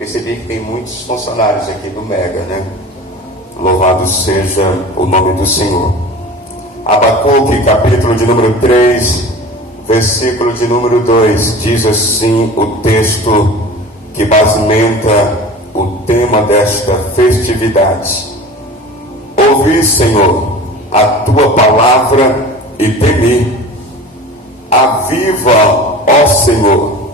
Percebi que tem muitos funcionários aqui do Mega, né? Louvado seja o nome do Senhor. Abacuque, capítulo de número 3, versículo de número 2, diz assim o texto que basementa o tema desta festividade. Ouvi, Senhor, a tua palavra e temi. Aviva, ó Senhor,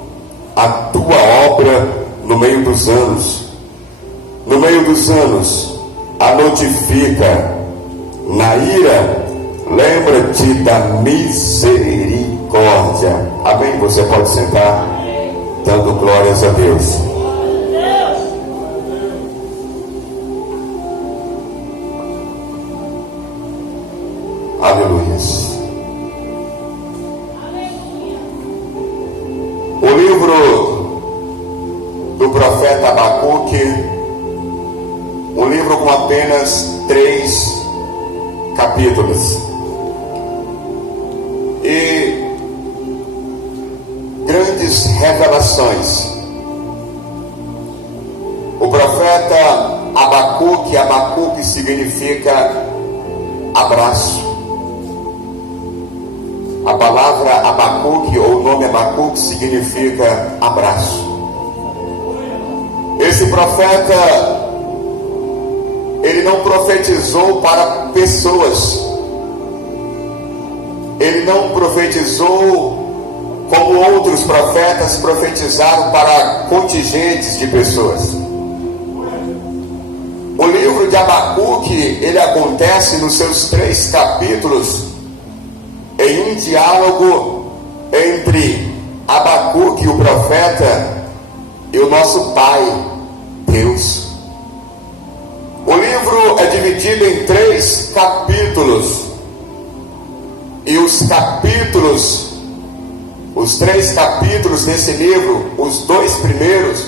a tua obra no meio dos anos. No meio dos anos, a notifica. Na ira, lembra-te da misericórdia. Amém? Você pode sentar, dando glórias a Deus. Aleluias. O livro do profeta Abacuque, um livro com apenas 3 capítulos e grandes revelações. O profeta Abacuque significa abraço. A palavra Abacuque, ou o nome Abacuque, significa abraço. Esse profeta, ele não profetizou para pessoas. Ele não profetizou como outros profetas profetizaram para contingentes de pessoas. O livro de Abacuque, ele acontece nos seus 3 capítulos em um diálogo entre Abacuque, o profeta, e o nosso Pai, Deus. O livro é dividido em 3 capítulos. E os 3 capítulos desse livro, os 2 primeiros,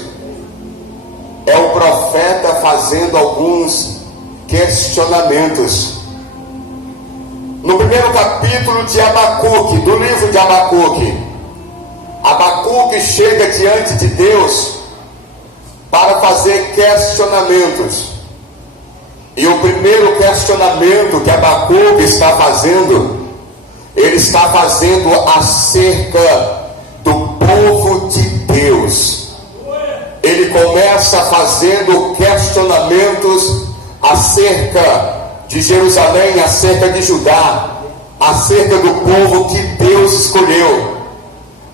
é o profeta fazendo alguns questionamentos. No primeiro capítulo de Abacuque, do livro de Abacuque, Abacuque chega diante de Deus para fazer questionamentos. E o primeiro questionamento que Abacuque está fazendo, ele está fazendo acerca do povo de Deus. Ele começa fazendo questionamentos acerca de Jerusalém, acerca de Judá, acerca do povo que Deus escolheu.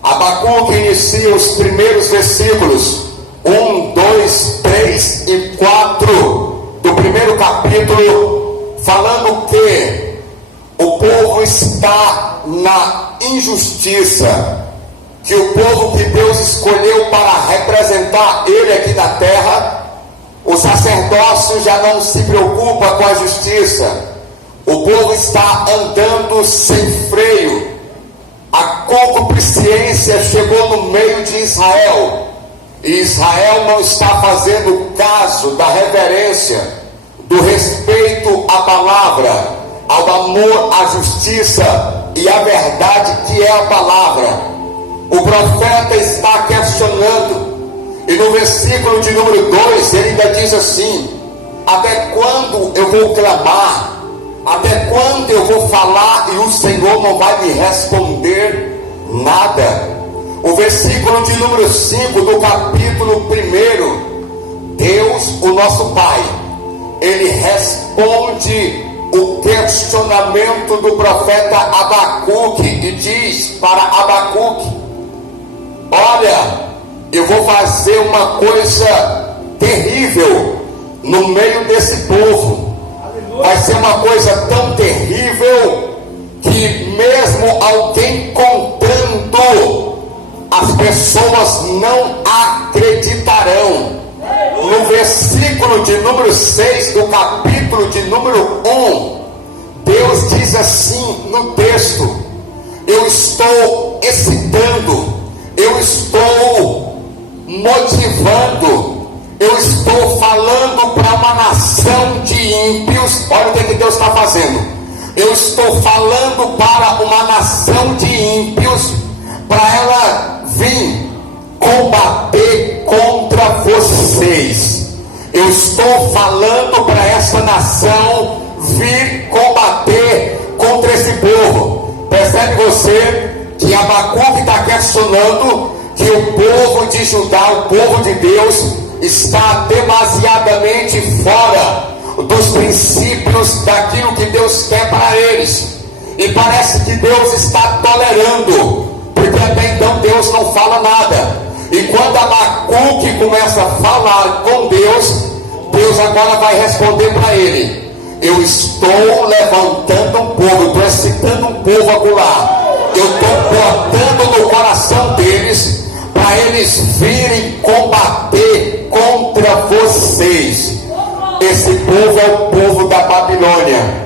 Abacuque inicia os primeiros versículos 1, 2, 3 e 4 do primeiro capítulo, falando que o povo está na injustiça, que o povo que Deus escolheu para representar Ele aqui na terra, o sacerdócio já não se preocupa com a justiça. O povo está andando sem freio. A concupiscência chegou no meio de Israel. E Israel não está fazendo caso da reverência, do respeito à palavra, ao amor à justiça e à verdade que é a palavra. O profeta está questionando. E no versículo de número 2, ele ainda diz assim: até quando eu vou clamar? Até quando eu vou falar e o Senhor não vai me responder nada? O versículo de número 5 do capítulo 1, Deus, o nosso Pai, ele responde o questionamento do profeta Abacuque e diz para Abacuque: olha, eu vou fazer uma coisa terrível no meio desse povo. Vai ser uma coisa tão terrível que mesmo alguém contando, as pessoas não acreditarão. No versículo de número 6 do capítulo de número 1, Deus diz assim no texto: eu estou excitando, eu estou motivando, eu estou falando para uma nação de ímpios. Olha o que Deus está fazendo. Eu estou falando para uma nação de ímpios, para ela vir combater contra você. Eu estou falando para esta nação vir combater contra esse povo. Percebe você que Abacuque está questionando que o povo de Judá, o povo de Deus, está demasiadamente fora dos princípios daquilo que Deus quer para eles. E parece que Deus está tolerando, porque até então Deus não fala nada. E quando Abacuque começa a falar com Deus, Deus agora vai responder para ele: eu estou levantando um povo, eu estou excitando um povo acolá. Eu estou botando no coração deles para eles virem combater contra vocês. Esse povo é o povo da Babilônia.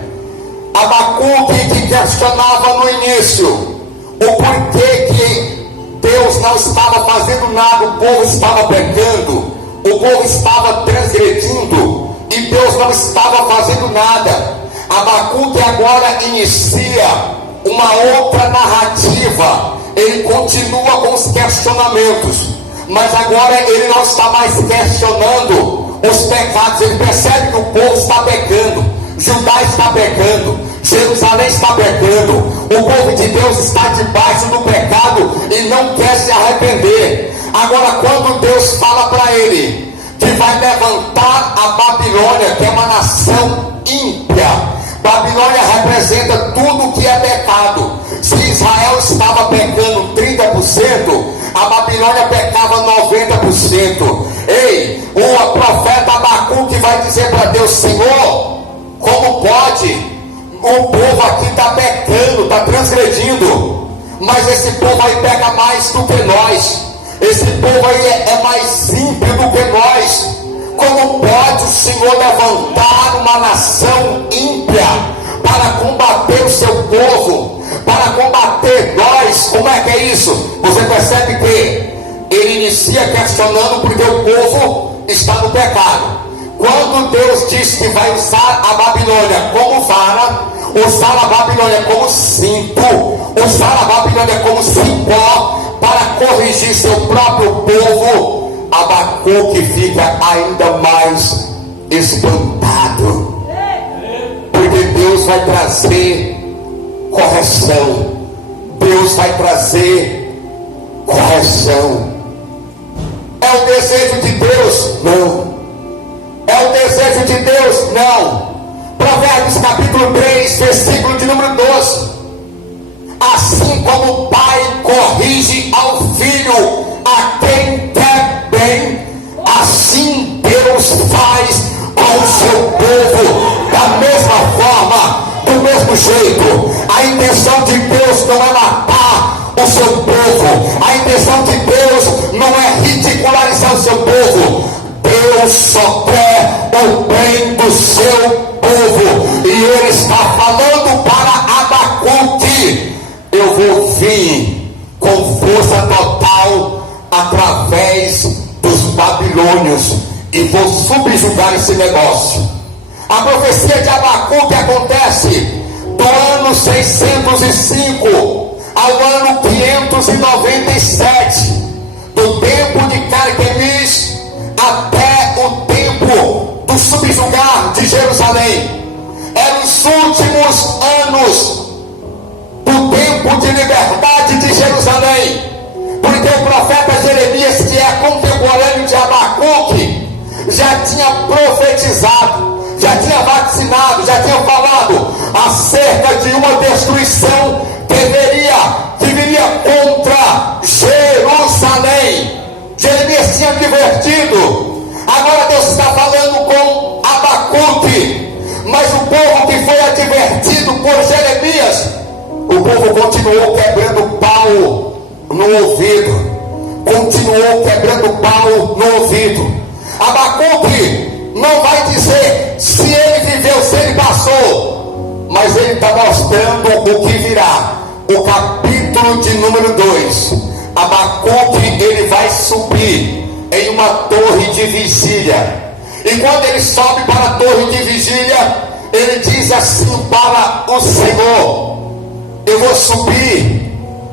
Abacuque que questionava no início o porquê que Deus não estava fazendo nada, o povo estava pecando, o povo estava transgredindo e Deus não estava fazendo nada. Abacuque agora inicia uma outra narrativa. Ele continua com os questionamentos, mas agora ele não está mais questionando os pecados. Ele percebe que o povo está pecando, Judá está pecando, Jerusalém está pecando, o povo de Deus está debaixo do pecado e não quer se arrepender. Agora, quando Deus fala para ele que vai levantar a Babilônia, que é uma nação ímpia, Babilônia representa tudo que é pecado. Se Israel estava pecando 30%, a Babilônia pecava 90%. Ei, o profeta Abacuque vai dizer para Deus: Senhor, como pode? O povo aqui está pecando, está transgredindo, mas esse povo aí peca mais do que nós. Esse povo aí é mais ímpio do que nós. Como pode o Senhor levantar uma nação ímpia para combater o seu povo, para combater nós? Como é que é isso? Você percebe que ele inicia questionando porque o povo está no pecado. Quando Deus diz que vai usar a Babilônia como vara, usar a Babilônia como cinto, usar a Babilônia como cipó para corrigir seu próprio povo, Abacuque fica ainda mais espantado, porque Deus vai trazer correção. Deus vai trazer correção. É o desejo de Deus? Não. É o desejo de Deus? Não. Provérbios capítulo 3, versículo de número 12. Assim como o pai corrige ao filho a quem quer bem, assim Deus faz com o seu povo, da mesma forma, do mesmo jeito. A intenção de Deus não é matar o seu povo, a intenção de Deus não é ridicularizar o seu povo. Deus só quer o bem do seu povo, e ele está falando para Abacuque: eu vou vir com força total através dos babilônios e vou subjugar esse negócio. A profecia de Abacuque acontece do ano 605 ao ano 597, do tempo de Carquemis até o tempo do subjugar de Jerusalém. Eram os últimos anos do tempo de liberdade de Jerusalém, porque o profeta Jeremias, que é contemporâneo de Abacuque, já tinha profetizado, já tinha vacinado, já tinha falado acerca de uma destruição que viria contra Jerusalém. Jeremias tinha advertido. Agora Deus está falando com Abacuque, mas o povo que foi advertido por Jeremias, o povo continuou quebrando pau no ouvido, continuou quebrando pau no ouvido. Abacuque não vai dizer se ele viveu, se ele passou, mas ele está mostrando o que virá. O capítulo de número 2, Abacuque, ele vai subir em uma torre de vigília, e quando ele sobe para a torre de vigília, ele diz assim para o Senhor: eu vou subir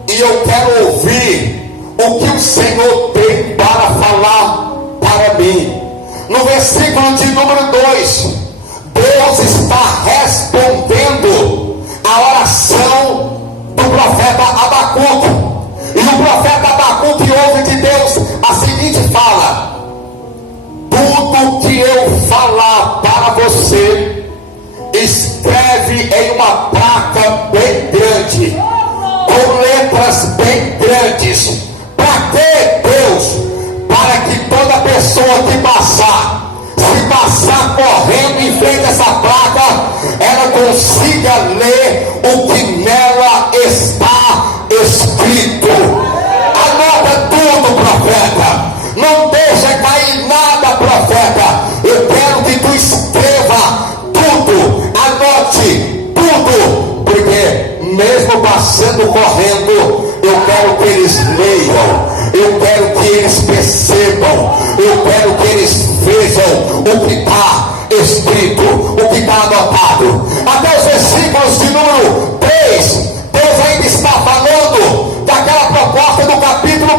e eu quero ouvir o que o Senhor tem para falar para mim. No versículo de número 2, Deus está respondendo a oração do profeta Abacuque. E o profeta Abacuque ouve de Deus a seguinte fala: tudo que eu falar para você, escreve em uma placa bem grande, com letras bem grandes. Para quê, Deus? Para que toda pessoa que passar, se passar correndo em frente a essa placa, ela consiga ler o que nela está escrito. Anota tudo, profeta. Não deixa cair nada, profeta. Eu quero que tu escreva tudo, anote tudo, porque mesmo passando correndo, eu quero que eles leiam, eu quero que eles percebam, eu quero que eles vejam o que está escrito, o que está anotado. Até os versículos de número 3, Deus ainda está falando daquela proposta do capítulo 1.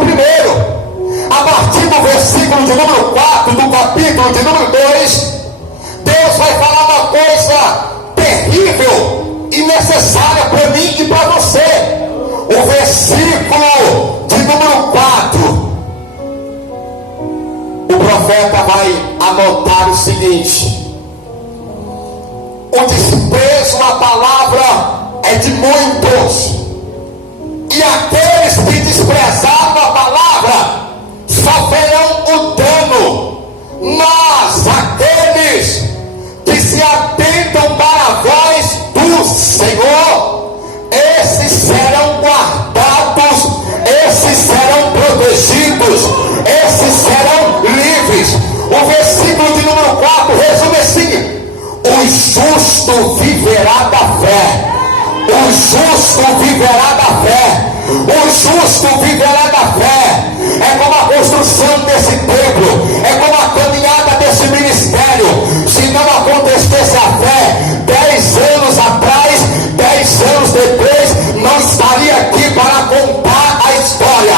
A partir do versículo de número 4 do capítulo de número 2, Deus vai falar uma coisa terrível e necessária para mim e para você. O versículo de número 4, o profeta vai anotar o seguinte: o desprezo à palavra é de muitos, e aqueles que desprezaram a palavra sofrerão o dano, mas aqueles que se atentam para a voz do Senhor, esses serão guardados, esses serão protegidos, esses serão livres. O versículo de número 4 resume assim: o justo viverá da fé. O justo viverá da fé. O justo viverá da fé. É como a construção desse templo, é como a caminhada desse ministério. Se não acontecesse a fé 10 anos atrás, 10 anos depois, não estaria aqui para contar a história.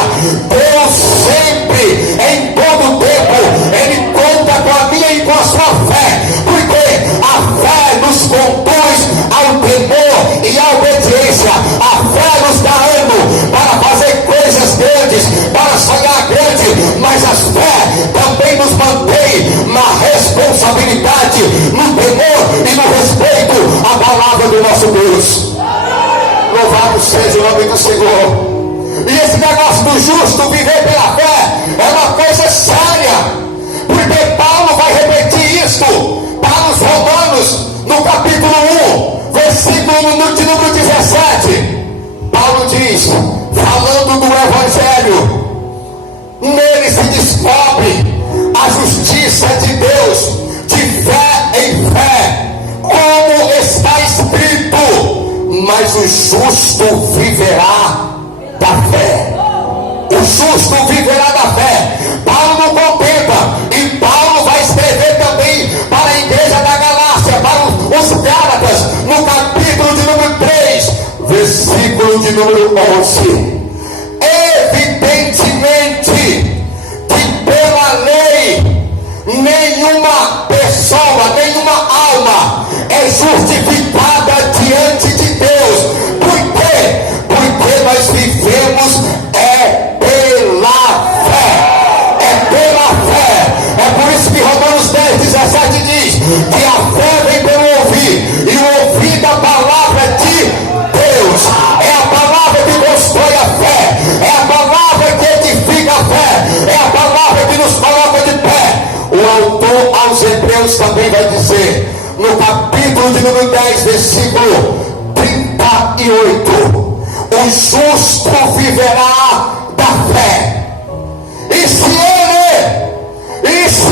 Deus sempre, em todo tempo, Ele conta com a minha e com a sua fé, porque a fé nos conduz ao temor e à obediência. A fé nos dá ânimo para fazer coisas grandes, para sonhar grande, mas a fé também nos mantém na responsabilidade, no temor e no respeito à palavra do nosso Deus. Louvado seja o nome do Senhor. E esse negócio do justo viver pela fé é uma coisa séria, porque Paulo vai repetir isso para os Romanos no capítulo 1, versículo de número 17. Paulo diz, falando do Evangelho: nele se descobre a justiça de Deus de fé em fé, como está escrito: mas o justo viverá da fé. O justo viverá da fé. Paulo não contenta, e Paulo vai escrever também para a igreja da Galácia, para os Gálatas, no capítulo de número 3, versículo de número 11: evidentemente que pela lei nenhuma pessoa, nenhuma alma é justificada diante de Deus. Por quê? Porque nós vivemos pela fé. É pela fé. É por isso que Romanos 10:17 diz que a fé vem pelo ouvir, e o ouvir da palavra de Deus. É a palavra que constrói a fé, é a palavra que edifica a fé, é a palavra que nos coloca de pé. O autor aos Hebreus também vai dizer, no capítulo de número 10, versículo 38: o justo viverá da fé. E se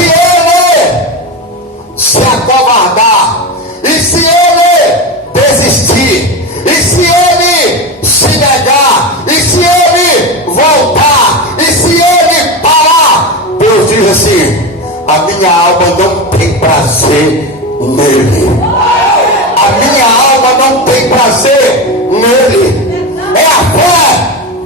ele se acovardar, e se ele desistir, e se ele se negar, e se ele voltar, e se ele parar, Deus diz assim: a minha alma não tem prazer nele. A minha alma não tem prazer nele. É a fé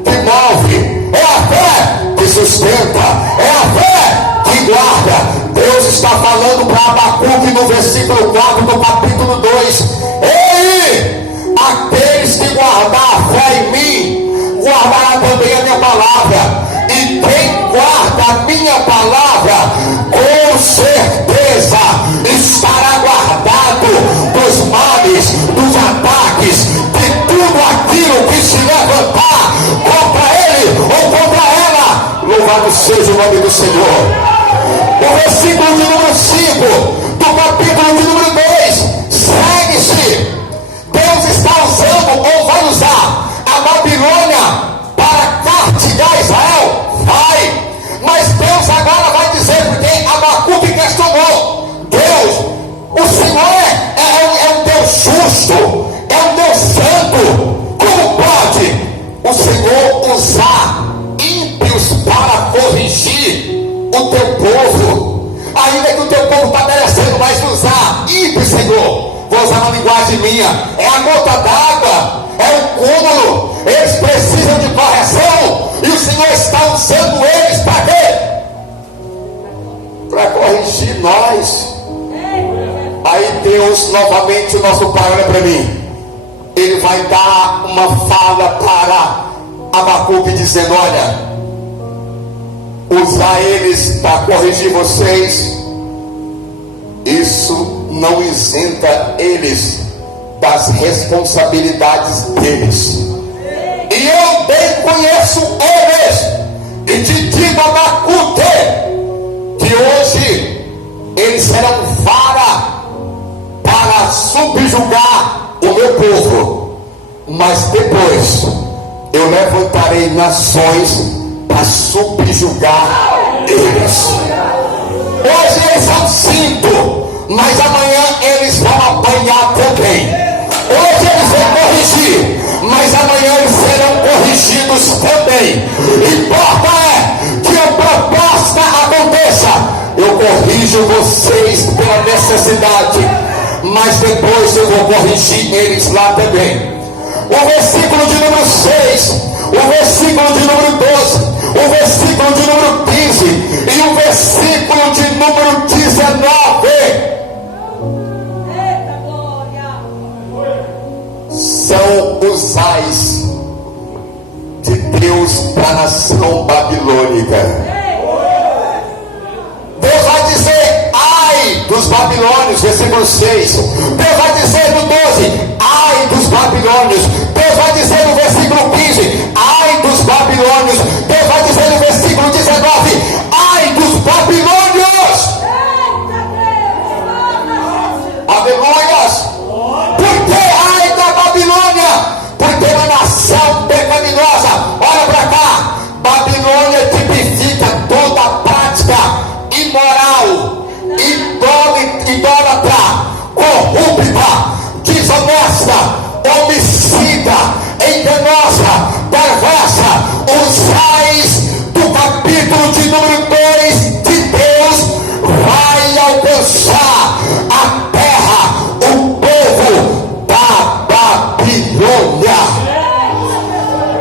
que move, é a fé que sustenta, é a fé que guarda. Deus está falando para Abacuque no versículo 4 do capítulo 2: ei, aqueles que guardar a fé em mim, guardará também a minha palavra. E quem guarda a minha palavra, com certeza estará guardado dos males, dos ataques, de tudo aquilo que se levantar contra ele ou contra ela. Louvado seja o nome do Senhor. O versículo de número 5 do capítulo de número 2 segue-se. Deus está usando ou vai usar a Babilônia para castigar Israel? Vai. Mas Deus agora vai dizer, porque Abacuque questionou: Deus, o Senhor é um Deus justo, é um Deus santo. Como pode o Senhor usar ímpios para corrigir o teu povo? Ainda que o teu povo está merecendo, mas usar ímpios, Senhor, vou usar uma linguagem minha, é a gota d'água, é o cúmulo. Eles precisam de correção e o Senhor está usando eles para quê? Para corrigir nós. Aí Deus, novamente, o nosso Pai, olha para mim, Ele vai dar uma fala para Abacuque dizendo: olha, usar eles para corrigir vocês, isso não isenta eles das responsabilidades deles. E eu bem conheço eles, e te digo, Abacuque, que hoje eles serão vara para subjugar o meu povo, mas depois eu levantarei nações para subjugar eles. Hoje eles são 5, mas amanhã eles vão apanhar também. Hoje eles vão corrigir, mas amanhã eles serão corrigidos também. Importa é que a proposta aconteça. Eu corrijo vocês pela necessidade, mas depois eu vou corrigir eles lá também. O versículo de número 6, o versículo de número 12, o versículo de número 15 e o versículo de número 19 são os ais de Deus para a nação babilônica. Deus vai dizer: ai dos babilônios, versículo 6. Deus vai dizer no 12: ai dos babilônios. Deus vai dizer no versículo 15: ai dos babilônios. Deus vai dizer no versículo 19: ai dos babilônios. Aleluias. Por que ai da Babilônia? Porque é uma nação pecaminosa. Olha para cá. Babilônia tipifica toda a prática imoral, idólatra, corrupta, desonesta, homicida, enganosa, perversa. Os ais do capítulo de número 2 de Deus vai alcançar a terra, o povo da Babilônia.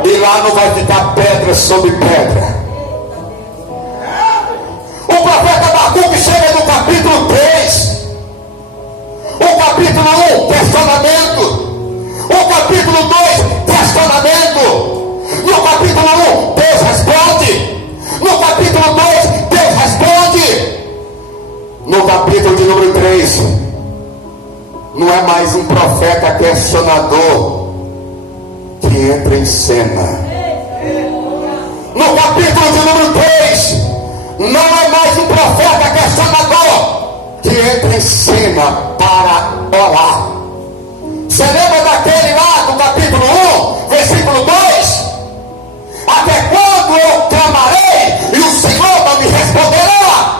E lá não vai ficar pedra sobre pedra. O profeta Abacuque chega no capítulo 3. O capítulo 1, questionamento. O capítulo 2, questionamento. No capítulo 1, Deus responde. No capítulo 2, Deus responde. No capítulo de número 3, não é mais um profeta questionador que entra em cena. No capítulo de número 3, não é mais um profeta questionador que entra em cena para orar. Você lembra daquele lá do capítulo 1, versículo 2? Até quando eu clamarei e o Senhor não me responderá?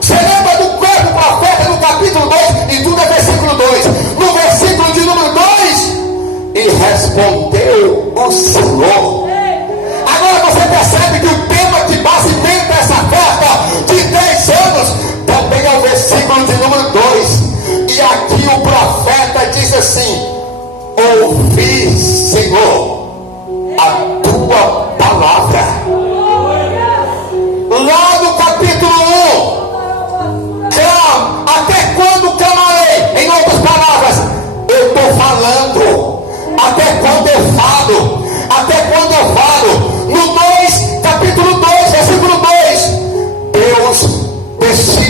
Você lembra do quarto profeta no capítulo 2? E tudo é versículo 2. No versículo de número 2: e respondeu o Senhor. Agora você percebe que o tema que basicamente essa festa de 10 anos também é o versículo de número 2. E aqui o profeta diz assim: ouvi, Senhor, a tua palavra. Lá no capítulo 1,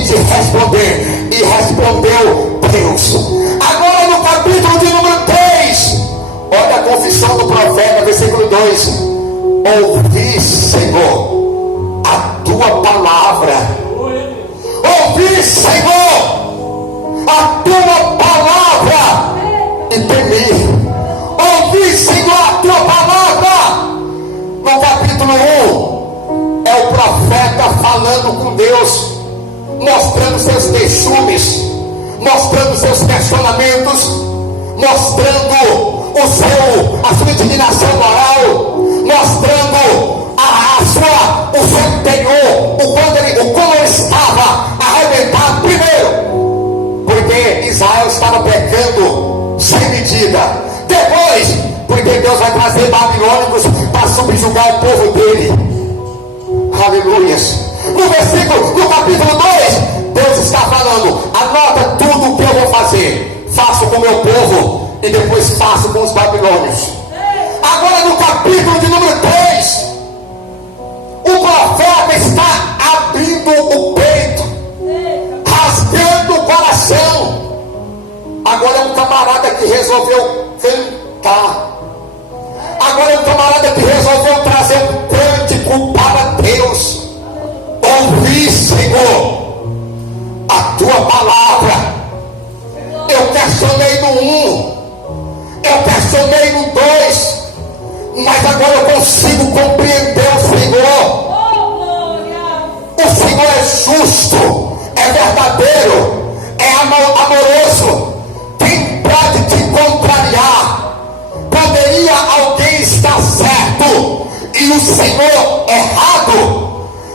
te responder. E respondeu Deus. Agora no capítulo de número 3, olha a confissão do profeta, versículo 2: ouvi, Senhor, a tua palavra. Ouvi, Senhor, a tua palavra e temi. Ouvi, Senhor, a tua palavra. No capítulo 1, é o profeta falando com Deus, mostrando seus queixumes, mostrando seus questionamentos, mostrando a sua indignação moral, mostrando o seu temor, o como ele estava arrebentado. Primeiro, porque Israel estava pecando sem medida. Depois, porque Deus vai trazer babilônicos para subjugar o povo dele. Aleluias. No capítulo 2, Deus está falando: anota tudo o que eu vou fazer, faço com o meu povo e depois faço com os babilônios. Agora no capítulo de número 3, o profeta está abrindo o peito, rasgando o coração. Agora é um camarada que resolveu cantar. Agora é um camarada que resolveu trazer um cântico para Deus. Ouvi, Senhor, a tua palavra. Eu questionei no 1, eu questionei no 2, mas agora eu consigo compreender o Senhor. O Senhor é justo, é verdadeiro, é amoroso. Quem pode te contrariar? Poderia alguém estar certo e o Senhor errado?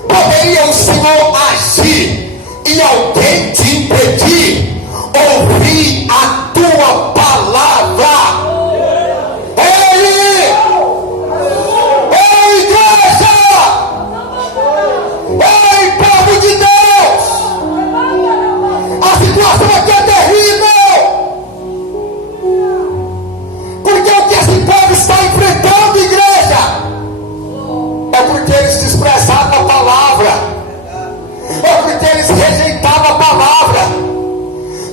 Poderia o Senhor agir e alguém te impedir? Ouvir a tua palavra. Ei, igreja! Ei, povo de Deus! A situação aqui é terrível, porque o que esse povo está enfrentando, igreja, é porque eles desprezaram a palavra, é porque eles rejeitaram a palavra.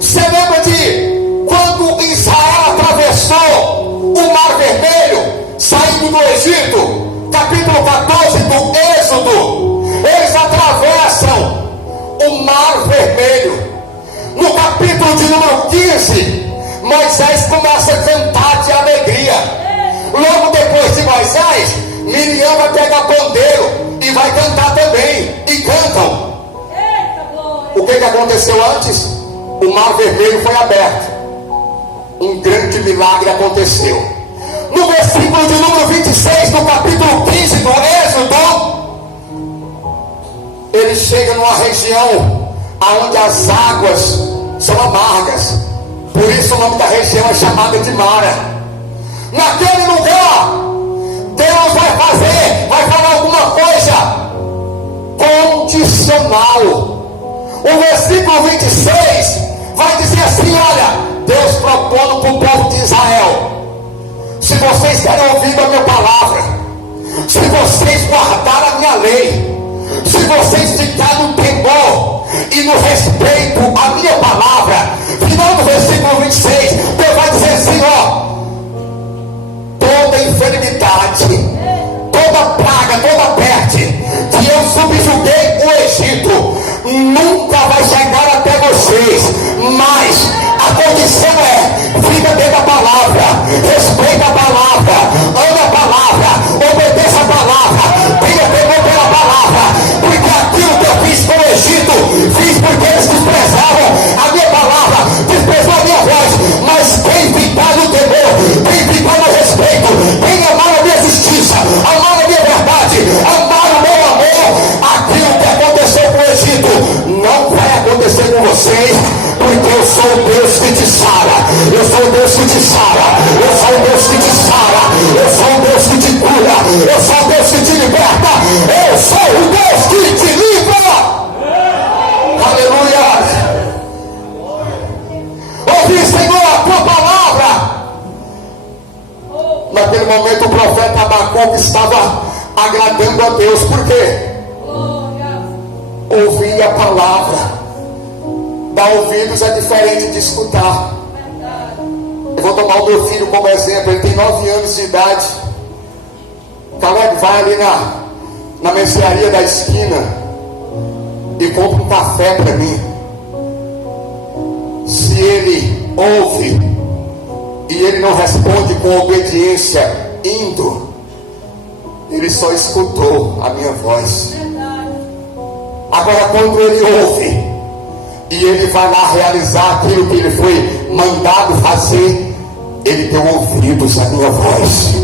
Você lembra de quando Israel atravessou o Mar Vermelho, saindo do Egito? Capítulo 14 do Êxodo. Eles atravessam o Mar Vermelho. No capítulo de número 15, Moisés começa a cantar de alegria. Logo depois de Moisés, Miriam vai pegar pandeiro e vai cantar também. E cantam. O que aconteceu antes? O Mar Vermelho foi aberto. Um grande milagre aconteceu. No versículo de número 26, no capítulo 15 do Êxodo, ele chega numa região onde as águas são amargas. Por isso o nome da região é chamada de Mara. Naquele lugar, Deus vai falar alguma coisa condicional. O versículo 26 vai dizer assim: olha, Deus propondo para o povo de Israel: se vocês derem ouvido a minha palavra, se vocês guardarem a minha lei, se vocês ficarem no temor e no respeito à minha palavra, final do versículo 26, Deus vai dizer assim: ó, toda enfermidade, toda praga, toda peste que eu subjuguei o Egito, nunca vai chegar até vocês. Mas a condição é: fica dentro da palavra, respeita a palavra, ame a palavra, obedeça a palavra, tenha temor pela palavra, porque aquilo que eu fiz com o Egito, fiz porque eles desprezavam a minha palavra, desprezou a minha voz. Mas quem ficar no temor, quem ficar no respeito, quem amar a minha justiça, amar a minha verdade, amar o meu amor, aquilo que aconteceu com o Egito não vai acontecer com vocês, porque eu sou o Deus que te sara, eu sou o Deus que te sara, eu sou o Deus que te sara, eu sou o Deus que te cura, eu sou o Deus que te liberta, eu sou o Deus que te livra. Aleluia. Ouvi, Senhor, a tua palavra. Naquele momento o profeta Abacuque estava agradando a Deus. Por quê? Ouvi a palavra. Dar ouvidos é diferente de escutar. Eu vou tomar o meu filho como exemplo. Ele tem 9 anos de idade. Caleb vai ali na mercearia da esquina e compra um café para mim. Se ele ouve e ele não responde com obediência, indo, ele só escutou a minha voz. Agora, quando ele ouve e ele vai lá realizar aquilo que ele foi mandado fazer, ele deu ouvidos à minha voz.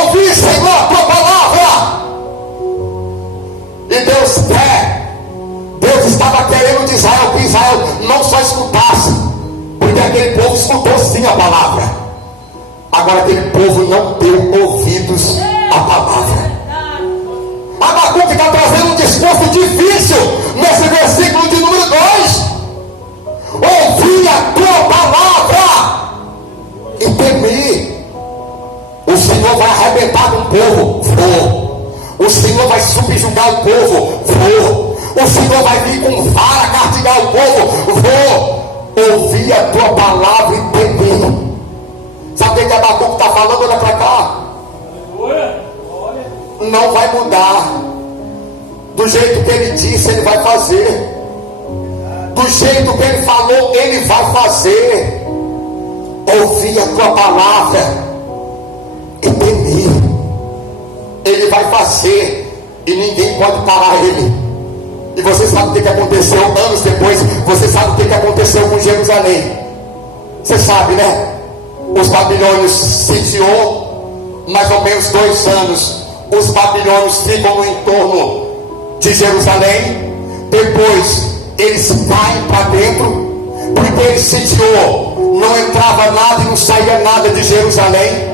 Ouvi, Senhor, a tua palavra. E Deus quer. Deus estava querendo de Israel que Israel não só escutasse, porque aquele povo escutou sim a palavra. Agora aquele povo não deu ouvidos à palavra. Abacuque está trazendo um discurso difícil nesse versículo de número 2. Ouvi a tua palavra e temi. O Senhor vai arrebentar com o povo, vou. O Senhor vai subjugar o povo, vou. O Senhor vai vir com vara castigar o povo, vou. Ouvi a tua palavra e temi. Sabe o que Abacuque está falando? Olha para cá. Não vai mudar. Do jeito que ele disse, ele vai fazer. Do jeito que ele falou, ele vai fazer. Ouvi a tua palavra e temi. Ele vai fazer e ninguém pode parar ele. E você sabe o que aconteceu anos depois? Você sabe o que aconteceu com Jerusalém? Você sabe, né? Os babilônios sitiou mais ou menos 2 anos. Os babilônios ficam no entorno de Jerusalém. Depois eles caem para dentro, porque ele sitiou. Não entrava nada e não saía nada de Jerusalém.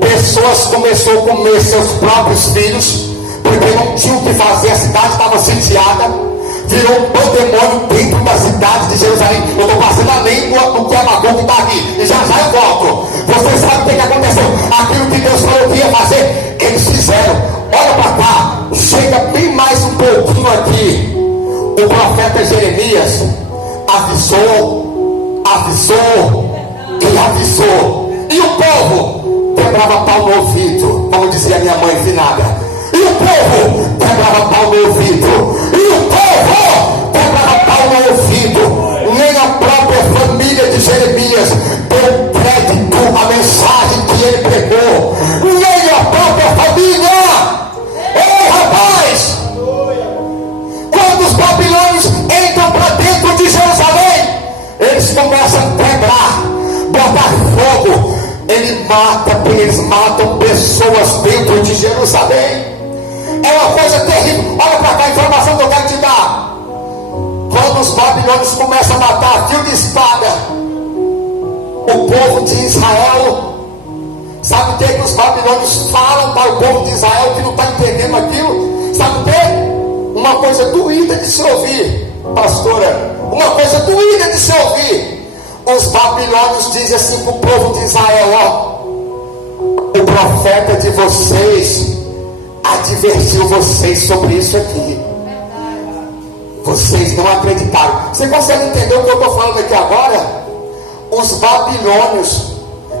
Pessoas começaram a comer seus próprios filhos, porque não tinham o que fazer. A cidade estava sitiada. Virou um pandemônio dentro da cidade de Jerusalém. Eu estou passando a língua do que Abacuque está aqui. E já eu volto. Você sabe o que aconteceu? Aquilo que Deus falou que ia fazer, eles fizeram. Olha para cá. Chega bem mais um pouquinho aqui. O profeta Jeremias avisou e avisou. E o povo quebrava pau no ouvido, como dizia minha mãe finada. E o povo quebrava pau no ouvido. E o povo quebrava pau no ouvido. Nem a própria família de Jeremias deu crédito à mensagem que ele pregou. Nem a própria família. Ei, rapaz! Quando os babilônios entram para dentro de Jerusalém, eles começam a quebrar, botar fogo. Eles matam pessoas dentro de Jerusalém. É uma coisa terrível. Olha para cá a informação que eu quero te dar. Quando os babilônios começam a matar fio de espada o povo de Israel, sabe o que os babilônios falam para o povo de Israel que não está entendendo aquilo? Sabe o que? Uma coisa doída de se ouvir, pastora. Uma coisa doída de se ouvir. Os babilônios dizem assim para o povo de Israel: ó, o profeta de vocês advertiu vocês sobre isso aqui. Vocês não acreditaram. Você consegue entender o que eu estou falando aqui agora? Os babilônios,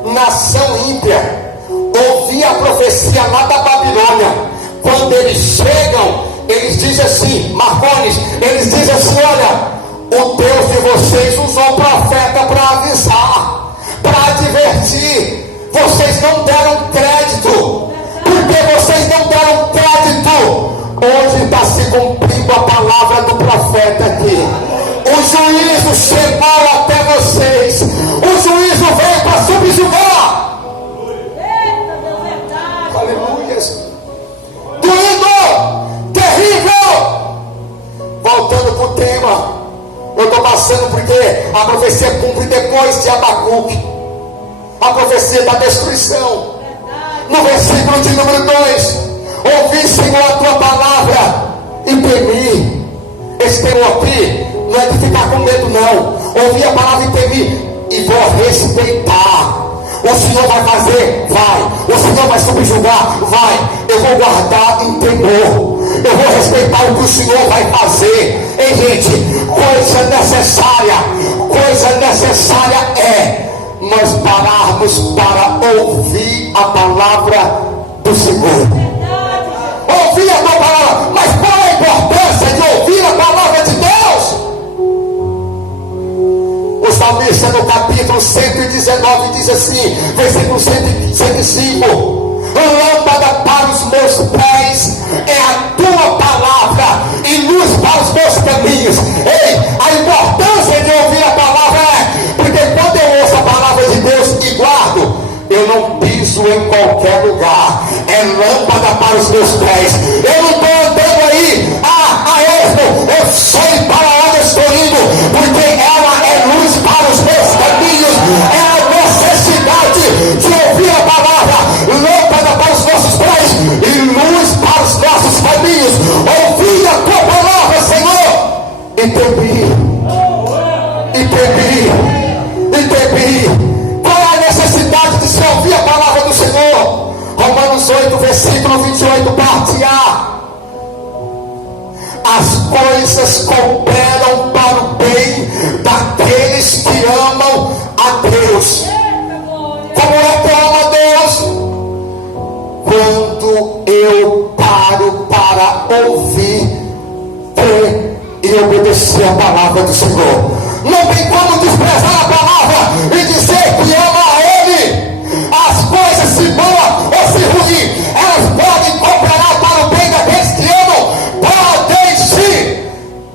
nação ímpia, ouvia a profecia lá da Babilônia. Quando eles chegam, eles dizem assim, Marcones, eles dizem assim: olha, o Deus de vocês usou o profeta para avisar, para advertir. Vocês não deram crédito. Porque vocês não deram crédito. Hoje está se cumprindo a palavra do profeta aqui. O juízo chegou até vocês. O juízo veio para subjugar. Eita, Deus, verdade. Aleluia. Doído, terrível. Voltando para o tema, eu estou passando porque a profecia cumpre depois de Abacuque. A profecia da destruição. No versículo de número 2: ouvi, Senhor, a tua palavra e temi. Esse temor aqui não é de ficar com medo, não. Ouvi a palavra e temi, e vou respeitar. O Senhor vai fazer? Vai. O Senhor vai subjugar? Vai. Eu vou guardar em temor. Eu vou respeitar o que o Senhor vai fazer. Ei, gente, coisas coisa necessária é nós pararmos para ouvir a palavra do Senhor. Ouvir a tua palavra. Mas qual a importância de ouvir a palavra de Deus? O salmista no capítulo 119 diz assim, versículo 105: lâmpada para os meus pés é a tua palavra e luz para os meus caminhos. Ei, a importância de ouvir a palavra é, porque quando eu ouço a palavra de Deus e guardo, eu não piso em qualquer lugar. É lâmpada para os meus pés. Eu não estou andando aí a esmo, eu sei para onde eu estou indo, porque ela é luz para os meus caminhos. É a necessidade de ouvir a palavra, lâmpada para os nossos pés e luz para os nossos caminhos. Ouvir a tua palavra, Senhor, e temer. Qual é a necessidade de se ouvir a palavra do Senhor? Romanos 8, versículo 28, parte A. As coisas cooperam para o bem daqueles que amam a Deus. Como é que ama a Deus? Quando eu paro para ouvir, crer e obedecer a palavra do Senhor. Não tem como desprezar a palavra e dizer que ama a Ele. As coisas, se boa ou se ruim, elas podem cooperar para o bem daqueles que amam.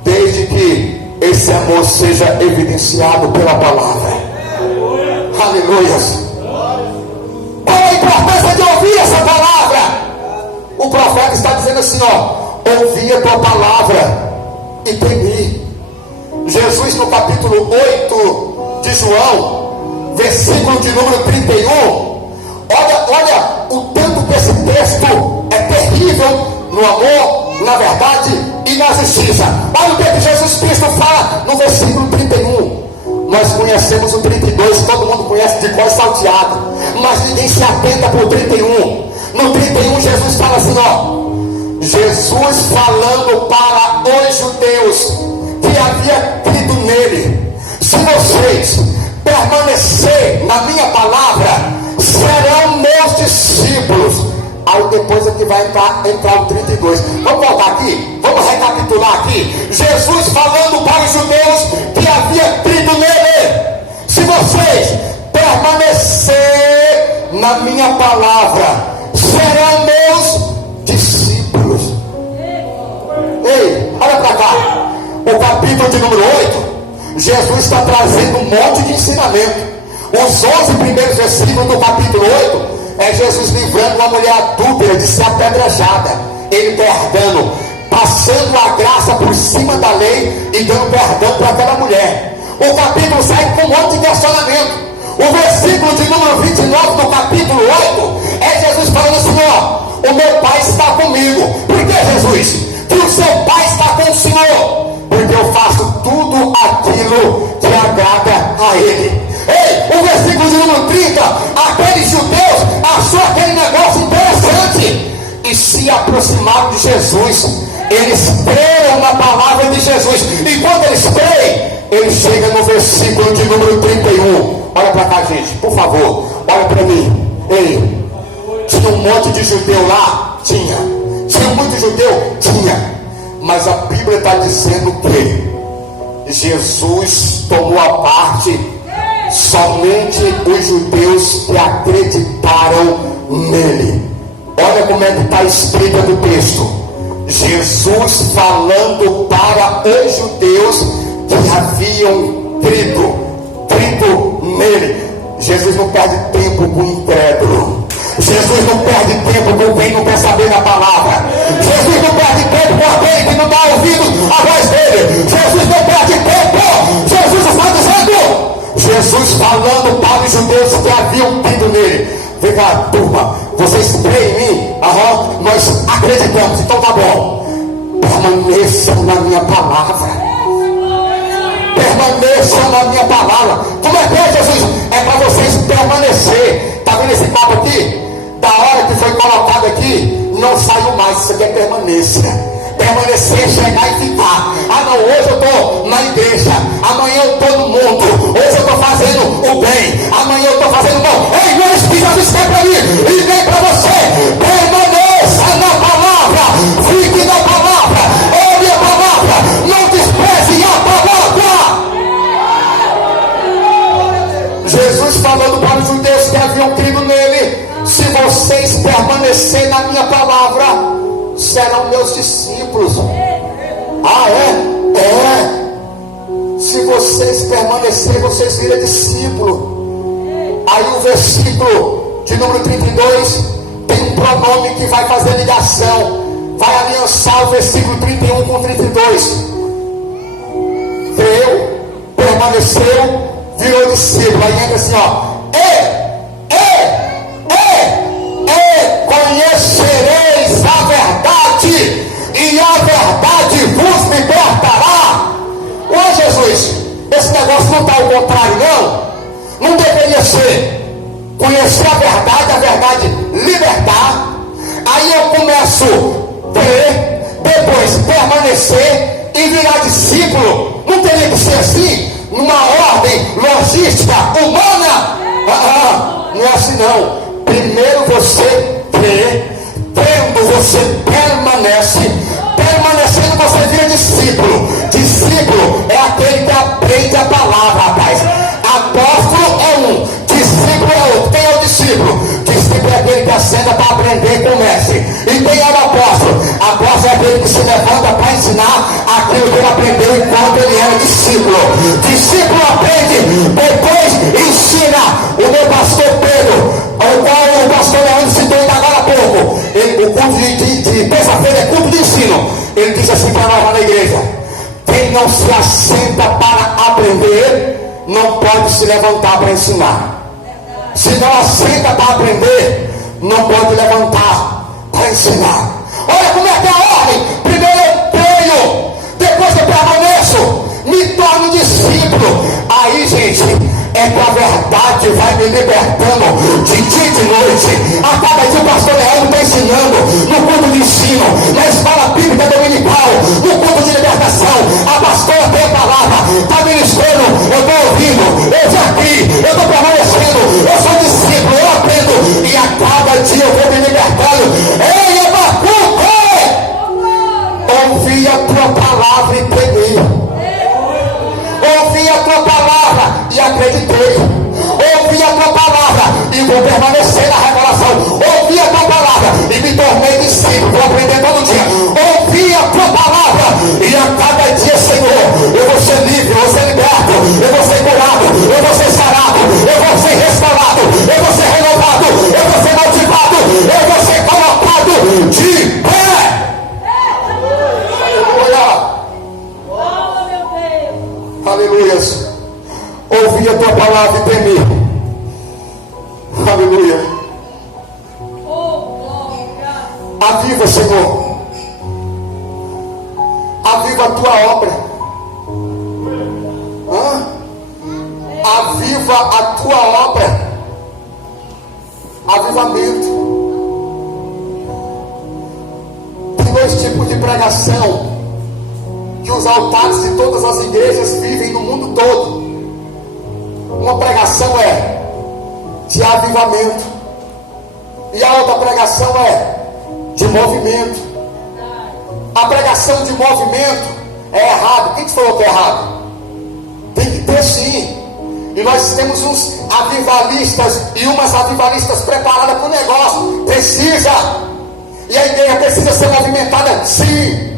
Desde que esse amor seja evidenciado pela palavra. Aleluias. Qual a importância de ouvir essa palavra? O profeta está dizendo assim, ouvir a tua palavra e temer. Jesus, no capítulo 8 de João, versículo de número 31, olha o tanto que esse texto é terrível no amor, na verdade e na justiça. Olha o que Jesus Cristo fala no versículo 31. Nós conhecemos o 32, todo mundo conhece de cor salteado, mas ninguém se atenta para o 31. No 31 Jesus fala assim, Jesus falando para os judeus que havia crido nele: se vocês permanecer na minha palavra, serão meus discípulos. Aí depois aqui vai entrar o 32. Vamos voltar aqui, vamos recapitular aqui. Jesus falando para os judeus que havia crido nele: se vocês permanecer na minha palavra, serão meus discípulos. Ei, olha para cá. O capítulo de número 8, Jesus está trazendo um monte de ensinamento. Os 11 primeiros versículos do capítulo 8 é Jesus livrando uma mulher adúltera de ser apedrejada, ele perdendo, passando a graça por cima da lei e dando perdão para aquela mulher. O capítulo segue com um monte de questionamento. O versículo de número 29 do capítulo 8 é Jesus falando assim, o meu Pai está comigo. Por que, Jesus? Que o seu Pai está com o Senhor? Porque eu faço tudo aquilo que agrada a Ele. Ei, o versículo de número 30, aqueles judeus achou aquele negócio interessante e se aproximaram de Jesus. Eles creram na palavra de Jesus, e quando eles creem, ele chega no versículo de número 31. Olha para cá, gente, por favor, olha para mim. Ei, tinha um monte de judeu lá? Tinha muito judeu? Tinha. Mas a Bíblia está dizendo que Jesus tomou a parte somente os judeus que acreditaram nele. Olha como é que está escrito no texto. Jesus falando para os judeus que haviam crido nele. Jesus não perde tempo com o incrédulo. Jesus não perde tempo com quem não quer saber da palavra. Jesus não perde tempo com aquele que não está ouvindo a voz dele. Jesus não perde tempo. Jesus está dizendo, Jesus falando para os judeus que haviam crido nele: vem cá, turma, vocês creem em mim? Nós acreditamos, então tá bom. Permaneçam na minha palavra. Permaneçam na minha palavra. Como é que é, Jesus? É para vocês permanecer. Está vendo esse papo aqui? Da hora que foi colocado aqui, não saiu mais. Isso aqui é permanência. Permanecer, chegar e ficar. Ah não, hoje eu estou na igreja, bem, amanhã eu estou fazendo bom. Ei, meu Espírito está para mim e vem para você. Permaneça na palavra, fique na palavra, ouve a palavra, não despreze a palavra. Jesus falando para os judeus que haviam crido nele: se vocês permanecerem na minha palavra, serão meus discípulos. Ah, é? Se vocês permanecerem, vocês viram discípulo. Aí o versículo de número 32 tem um pronome que vai fazer ligação, vai aliançar o versículo 31 com 32. Veio, permaneceu, virou discípulo. Aí entra assim, ó: conhecereis a verdade, e a verdade vos libertará. Ô Jesus, esse negócio não está ao contrário, não? Não deveria ser conhecer a verdade libertar. Aí eu começo a crer, depois permanecer e virar discípulo. Não teria que ser assim? Numa ordem logística humana? Não é assim não. Primeiro você crê, crendo você permanece, permanecendo você vira discípulo. Discípulo é aquele que aprende a palavra, rapaz. Apóstolo é um, discípulo é outro. Quem é o discípulo? Discípulo é aquele que assenta para aprender com o mestre. E quem é o apóstolo? Apóstolo é aquele que se levanta para ensinar aquilo que ele aprendeu enquanto ele era discípulo. Discípulo aprende, depois ensina. O meu pastor Pedro, o qual o pastor Leandro citou ainda agora há pouco, o culto de terça-feira é culto de ensino. Ele diz assim para nós lá na igreja: quem não se assenta para aprender, não pode se levantar para ensinar. Se não assenta para aprender, não pode levantar para ensinar. Olha como é que é a ordem: primeiro eu creio, depois eu permaneço, me torno discípulo. Aí, gente, é que a verdade vai me libertando de dia e de noite. A cada dia o pastor Leandro está ensinando no culto de ensino, na escola bíblica dominical, no culto de libertação. A pastora tem a palavra, está ministrando, eu estou ouvindo, eu já aqui, eu estou permanecendo, eu sou discípulo, eu aprendo, e a cada dia eu vou me libertando. Ei, Abacuque, ouvi a tua palavra e temi. Ouvi a tua palavra e acreditei. Ouvi a tua palavra e vou permanecer na revelação. Ouvi a tua palavra e me tornei discípulo. Vou aprender todo dia. Ouvi a tua palavra e a cada dia, Senhor, eu vou ser livre, eu vou ser liberto, eu vou ser curado, eu vou ser sarado, eu vou ser restaurado, eu vou ser renovado, eu vou ser motivado, eu vou ser colocado de pé. Aleluias. Ouvi a tua palavra e temi. Aleluia. Aviva, Senhor. Aviva a tua obra. Aviva a tua obra. Avivamento. Tem dois tipos de pregação que os altares de todas as igrejas vivem no mundo todo. Uma pregação é de avivamento, e a outra pregação é de movimento. A pregação de movimento é errado. Quem te falou que é errado? Tem que ter sim. E nós temos uns avivalistas e umas avivalistas preparadas para o negócio. Precisa. E a igreja precisa ser movimentada, sim.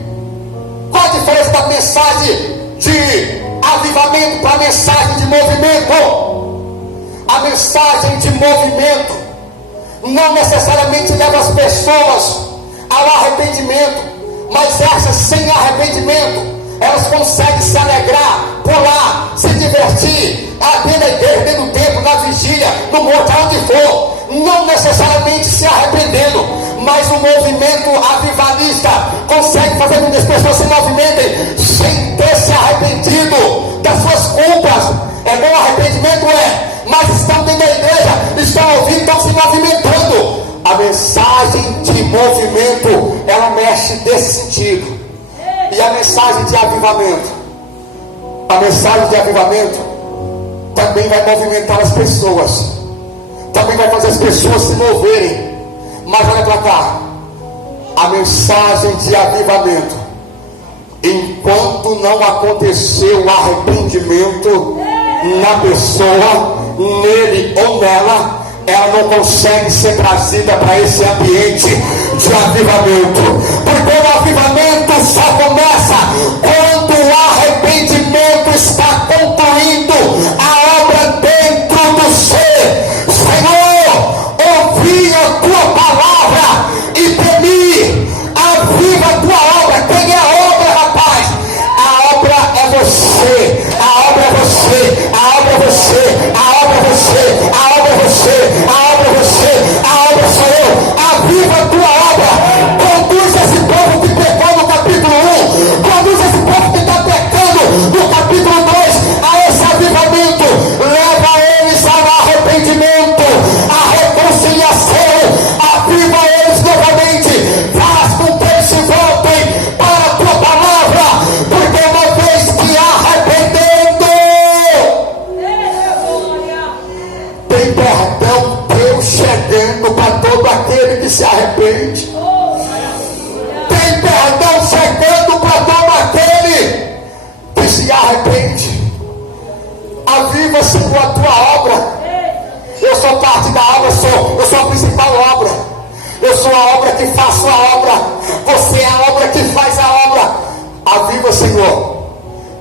Qual a diferença da mensagem de avivamento para a mensagem de movimento? A mensagem de movimento não necessariamente leva as pessoas ao arrependimento, mas essas sem arrependimento, elas conseguem se alegrar, pular, se divertir, dentro da igreja, dentro do templo, na vigília, no monte, aonde for, não necessariamente se arrependendo. Mas o movimento avivalista consegue fazer com que as pessoas se movimentem sem ter se arrependido das suas culpas. É bom arrependimento? É. Mas estão dentro da igreja, estão ouvindo, estão se movimentando. A mensagem de movimento, ela mexe desse sentido. E a mensagem de avivamento? A mensagem de avivamento também vai movimentar as pessoas, também vai fazer as pessoas se moverem. Mas olha para cá, a mensagem de avivamento, enquanto não acontecer o arrependimento na pessoa, nele ou nela, ela não consegue ser trazida para esse ambiente de avivamento. Porque o avivamento só começa quando o arrependimento está concluindo a obra dentro do ser. Senhor, ouvi a tua palavra e temi, aviva a tua obra. Quem é a obra, rapaz? A obra é você, a obra é você, a obra é você, a obra é você, a obra é você, a obra é você, a obra sou eu. Aviva a tua obra, conduz esse povo que pecou no capítulo 1, conduz esse povo que está pecando no capítulo 2 a esse avivamento, leva eles ao arrependimento, à reconciliação, aviva eles novamente, faz com que eles se voltem para a tua palavra, porque uma vez que arrependendo, tem perdão Deus chegando para todo aquele que se arrepende. Tem perdão chegando para todo aquele que se arrepende. Aviva, Senhor, a tua obra. Eu sou parte da obra, eu sou a principal obra. Eu sou a obra que faço a obra. Você é a obra que faz a obra. Aviva, Senhor,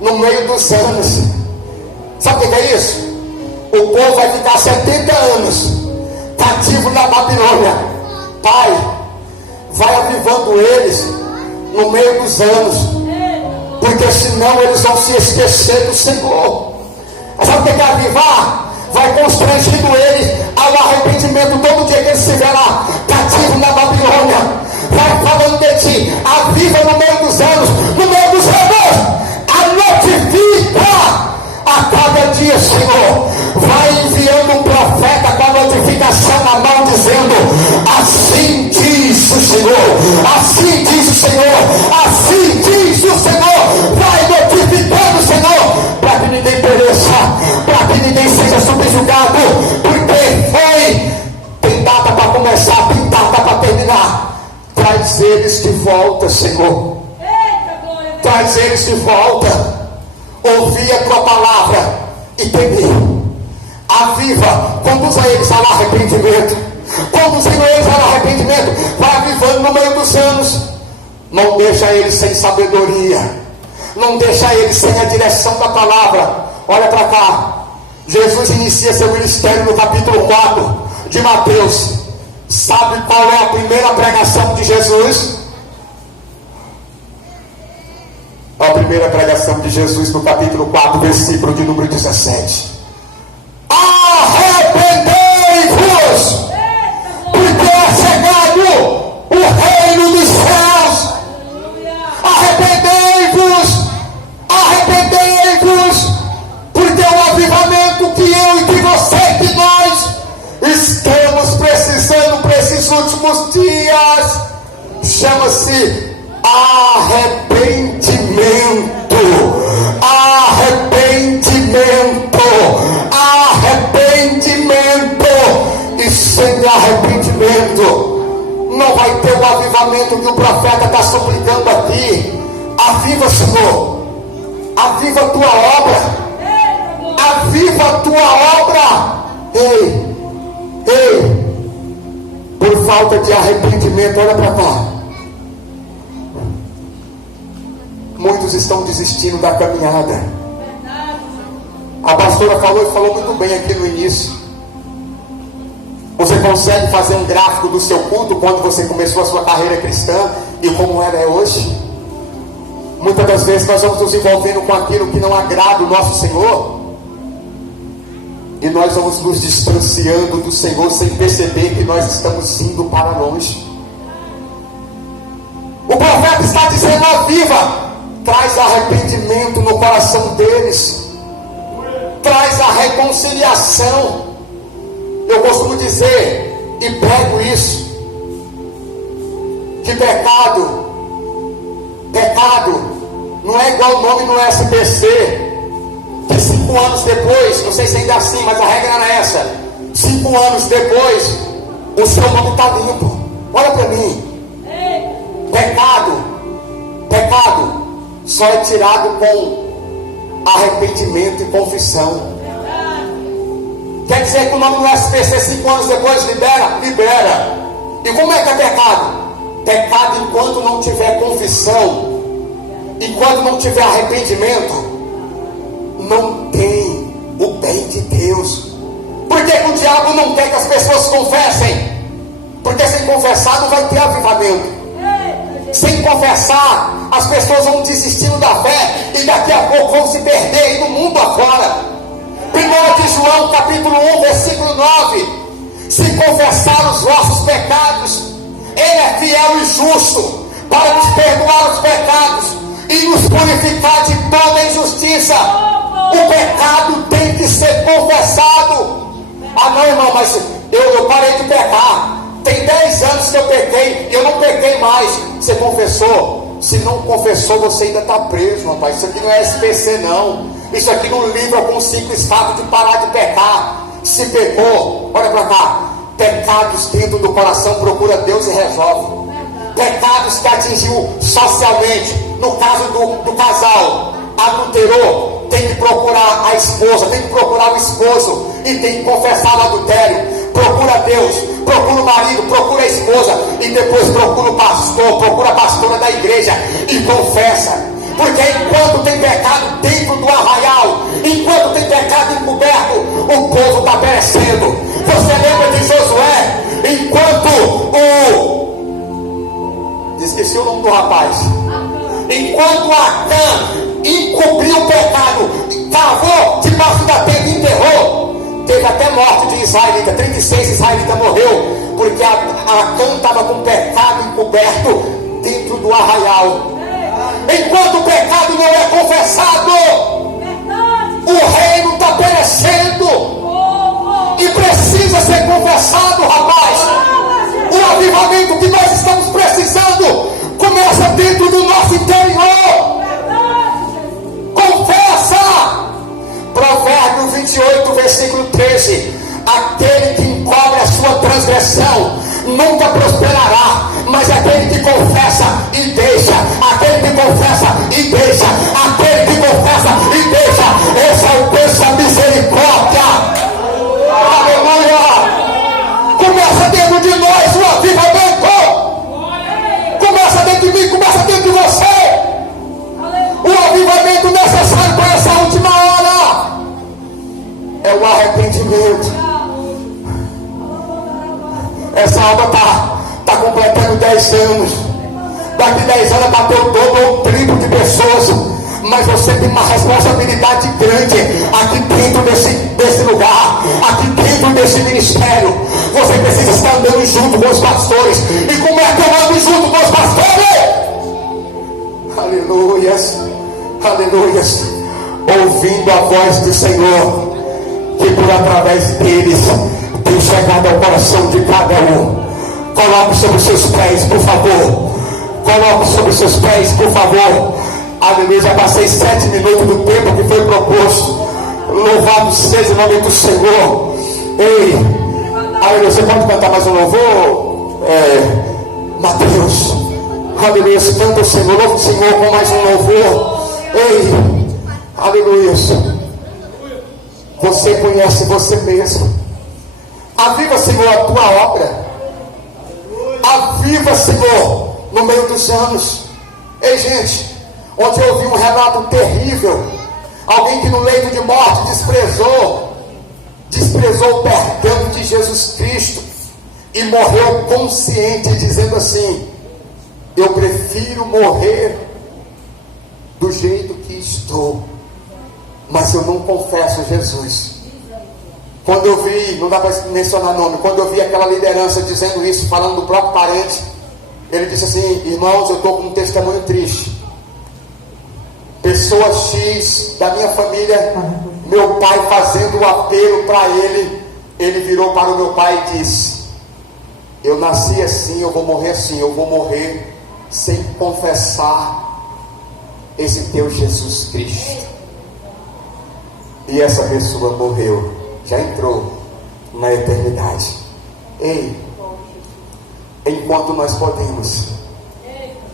no meio dos anos. Sabe o que é isso? O povo vai ficar 70 anos cativo na Babilônia. Pai, vai avivando eles no meio dos anos, porque senão eles vão se esquecer do Senhor. Sabe o que é avivar? Vai constrangindo eles ao arrependimento todo dia que eles estiver lá cativo na Babilônia. Vai falando de ti, aviva no meio dos anos, no meio dos anos, a notifica a cada dia, Senhor. Vai enviando um profeta com a notificação na mão, dizendo: assim diz o Senhor, assim diz o Senhor, assim diz o Senhor. Vai notificando, Senhor, para que ninguém pereça, para que ninguém seja subjugado, porque tem data para começar, tem data para terminar. Traz eles de volta, Senhor. Traz eles de volta. Ouvi a tua palavra e temi. Aviva, conduza eles ao arrependimento. Conduzindo eles ao arrependimento, vai avivando no meio dos anos. Não deixa eles sem sabedoria, não deixa eles sem a direção da palavra. Olha para cá, Jesus inicia seu ministério no capítulo 4 de Mateus. Sabe qual é a primeira pregação de Jesus? A primeira pregação de Jesus no capítulo 4, versículo de número 17. Arrependei-vos, porque é chegado o reino dos céus. Arrependei-vos, arrependei-vos, porque o avivamento que eu e que você, que nós estamos precisando para esses últimos dias, chama-se arrependimento, arrependimento, arrependimento. E sem arrependimento não vai ter o avivamento que o profeta está suplicando aqui. Aviva, Senhor, aviva a tua obra, aviva a tua obra. Ei, por falta de arrependimento, olha para cá, muitos estão desistindo da caminhada. A pastora falou muito bem aqui no início. Você consegue fazer um gráfico do seu culto quando você começou a sua carreira cristã e como ela é hoje? Muitas das vezes nós vamos nos envolvendo com aquilo que não agrada o nosso Senhor, e nós vamos nos distanciando do Senhor sem perceber que nós estamos indo para longe. O profeta está dizendo: aviva, traz arrependimento no coração deles, traz a reconciliação. Eu costumo dizer, e prego isso, que pecado não é igual o nome no SBC, que 5 5 anos depois, não sei se ainda é assim, mas a regra era essa: 5 anos depois, o seu nome está limpo. Olha para mim. Pecado só é tirado com arrependimento e confissão. Quer dizer que o nome do SPC 5 anos depois libera? Libera. E como é que é pecado? Pecado enquanto não tiver confissão, enquanto não tiver arrependimento, não tem o bem de Deus. Por que o diabo não quer que as pessoas confessem? Porque sem confessar não vai ter avivamento. Sem confessar, as pessoas vão desistindo da fé e daqui a pouco vão se perder aí no mundo afora. 1 de João capítulo 1 versículo 9: se confessar os vossos pecados, Ele é fiel e justo para nos perdoar os pecados e nos purificar de toda injustiça. O pecado tem que ser confessado. Ah não, irmão, mas eu parei de pecar. Tem 10 anos que eu pequei, eu não pequei mais. Você confessou? Se não confessou, você ainda está preso, rapaz. Isso aqui não é SPC não. Isso aqui não livra com o simples fato de parar de pecar. Se pecou, olha para cá. Pecados dentro do coração, procura Deus e resolve. Pecados que atingiu socialmente, no caso do casal, adulterou, tem que procurar a esposa, tem que procurar o esposo e tem que confessar o adultério. Procura Deus, procura o marido, procura a esposa e depois procura o pastor, procura a pastora da igreja e confessa. Porque enquanto tem pecado dentro do arraial, enquanto tem pecado encoberto, o povo está perecendo. Você lembra de Josué? Enquanto esqueci o nome do rapaz. Enquanto Acã encobriu o pecado, cavou debaixo da tenda e enterrou, teve até morte de israelita. 36 israelitas morreu porque Acã estava com o pecado encoberto dentro do arraial. Enquanto o pecado não é confessado, o reino está perecendo e precisa ser confessado, rapaz. O avivamento que nós estamos precisando começa dentro do nosso interior. Confessa. Provérbio 28 versículo 13: aquele que encobre a sua transgressão nunca prosperará, mas aquele que confessa e deixa, aquele que confessa e deixa, aquele que confessa e deixa, esse é o Deus da misericórdia. Aleluia. Começa dentro de nós o avivamento. Começa dentro de mim, começa dentro de você. O avivamento necessário para essa última hora é o arrependimento. Essa obra está completando 10 anos. Daqui 10 anos bateu o dobro ou o triplo de pessoas. Mas você tem uma responsabilidade grande aqui dentro desse lugar, aqui dentro desse ministério. Você precisa estar andando junto com os pastores. E como é que eu ando junto com os pastores? Aleluias, aleluias. Ouvindo a voz do Senhor, que por através deles tem chegado ao coração de cada um. Coloque sobre os seus pés, por favor. Coloque sobre os seus pés, por favor. Aleluia, já passei 7 minutos do tempo que foi proposto. Louvado seja o nome do Senhor. Ei, aleluia, você pode cantar mais um louvor? Mateus, aleluia, canta o Senhor, louva o Senhor com mais um louvor. Ei, aleluia. Você conhece você mesmo. Aviva, Senhor, a tua obra. Aviva, Senhor, no meio dos anos. Ei, gente, ontem eu ouvi um relato terrível. Alguém que no leito de morte desprezou o perdão de Jesus Cristo e morreu consciente, dizendo assim: eu prefiro morrer do jeito que estou, mas eu não confesso Jesus. Quando eu vi, não dá para mencionar nome, quando eu vi aquela liderança dizendo isso, falando do próprio parente, ele disse assim: irmãos, eu estou com um testemunho triste. Pessoa X da minha família, meu pai fazendo um apelo para ele, ele virou para o meu pai e disse: eu nasci assim, eu vou morrer assim, eu vou morrer sem confessar esse teu Jesus Cristo. e essa pessoa morreu, já entrou na eternidade. Ei, enquanto nós podemos,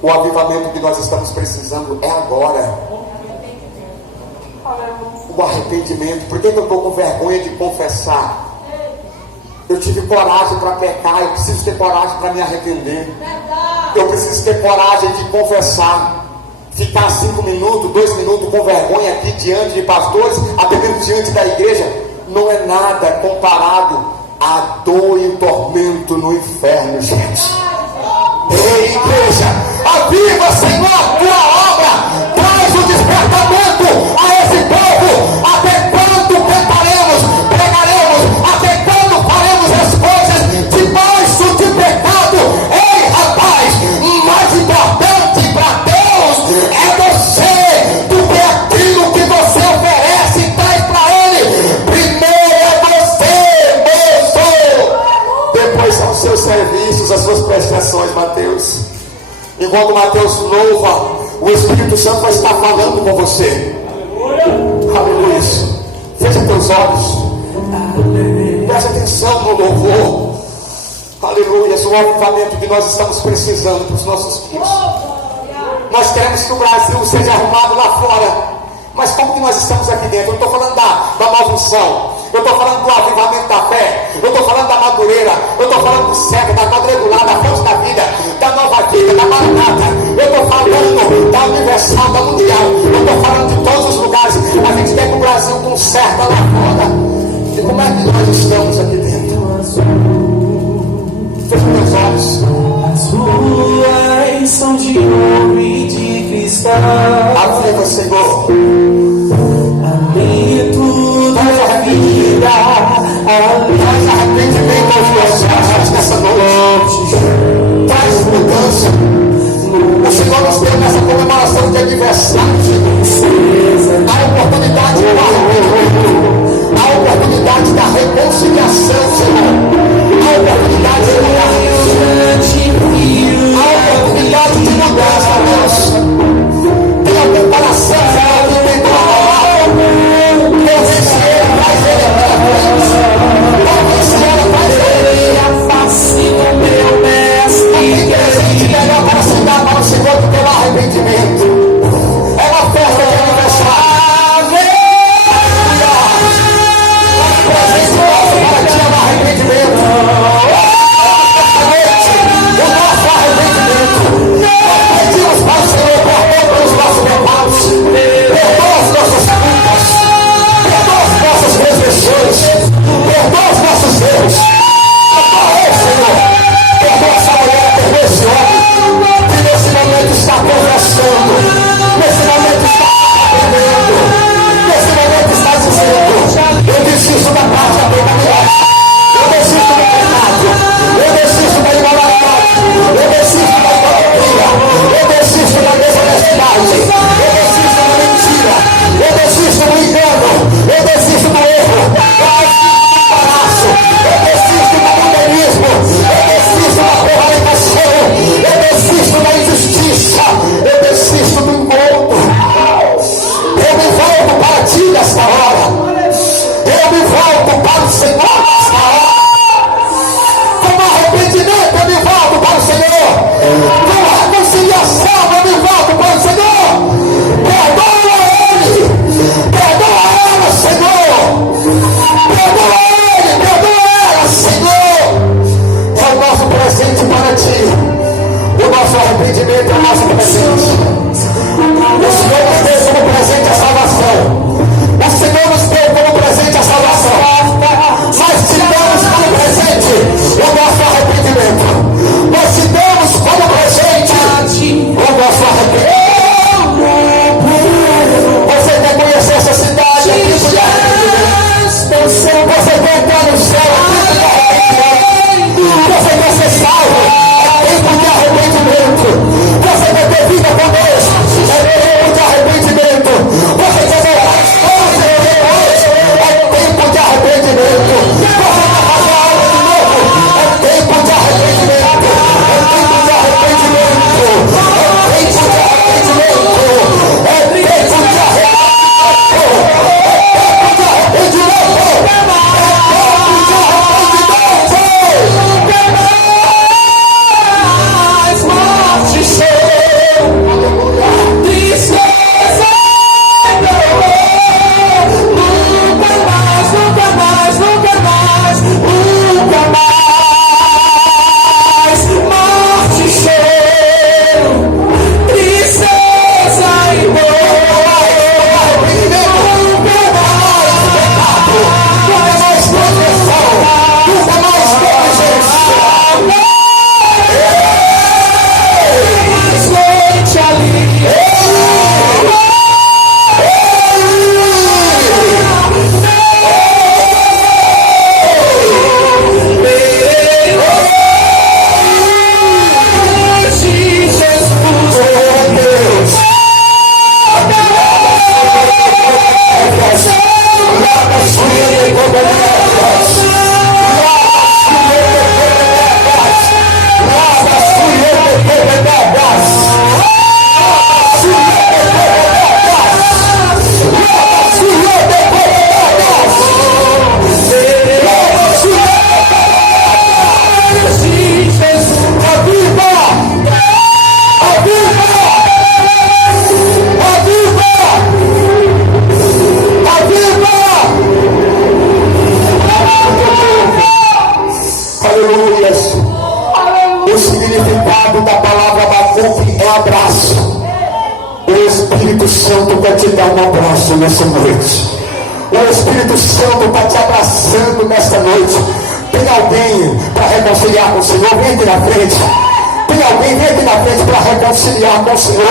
o avivamento que nós estamos precisando é agora. O arrependimento. Por que eu estou com vergonha de confessar? Eu tive coragem para pecar, eu preciso ter coragem para me arrepender. Eu preciso ter coragem de confessar. Ficar 5 minutos, 2 minutos com vergonha aqui diante de pastores, até mesmo diante da igreja, não é nada comparado à dor e o tormento no inferno, gente. Ei, igreja, aviva, Senhor, tua obra, traz o despertamento a esse povo. Até quando cantaremos, pregaremos, até quando faremos as coisas debaixo de pecado? Ei, rapaz, mais importante para Deus é você do que aquilo que você oferece e traz para Ele. Primeiro é você, moço. Depois são os seus serviços, as suas prestações, Mateus. Enquanto Mateus louva, o Espírito Santo vai estar falando com você. Aleluia. Feche teus olhos. Preste atenção no louvor. Aleluia. O avivamento que nós estamos precisando para os nossos filhos. Nós queremos que o Brasil seja arrumado lá fora. Mas como que nós estamos aqui dentro? Eu estou falando da nova unção. Eu estou falando do avivamento da fé. Eu estou falando da madureira. Eu estou falando do cego, da quadrangular, da fonte da vida, da nova vida, da maranata. Eu estou falando da universal, da mundial. Eu estou falando de todos os lugares. A gente quer que o Brasil conserta lá fora. E como é que nós estamos aqui dentro? Feche meus olhos. As ruas são de ouro e de cristal. Aviva, Senhor. Lamento da vida. Traz arrependimento aos meus corações nessa noite. Traz mudança. O Senhor nos deu nessa comemoração de aniversário, Senhor. A oportunidade do arrependimento. A oportunidade da reconciliação, Senhor. A oportunidade de mudar. A oportunidade de mudança, Deus. Tem algum coração, Senhor, que tem quer te dar um abraço nessa noite. O Espírito Santo está te abraçando nesta noite. Tem alguém para reconciliar com o Senhor? Vem aqui na frente. Tem alguém, vem aqui na frente para reconciliar com o Senhor.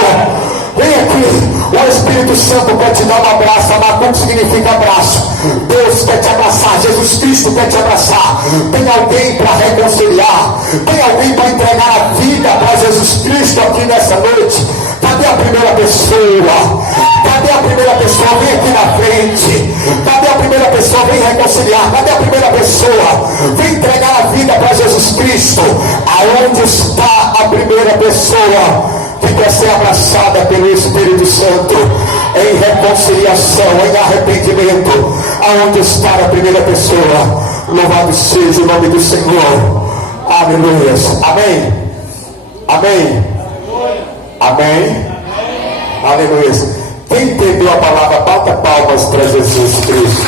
Vem aqui, o Espírito Santo quer te dar um abraço. Abacuque significa abraço. Deus quer te abraçar, Jesus Cristo quer te abraçar. Tem alguém para reconciliar? Tem alguém para entregar a vida para Jesus Cristo aqui nessa noite? Cadê a primeira pessoa? Cadê a primeira pessoa? Vem aqui na frente. Cadê a primeira pessoa? Vem reconciliar. Cadê a primeira pessoa? Vem entregar a vida para Jesus Cristo. Aonde está a primeira pessoa que quer ser abraçada pelo Espírito Santo em reconciliação, em arrependimento? Aonde está a primeira pessoa? Louvado seja o nome do Senhor. Aleluia. Amém. Amém. Amém. Aleluia. Quem entendeu a palavra, bata palmas para Jesus Cristo.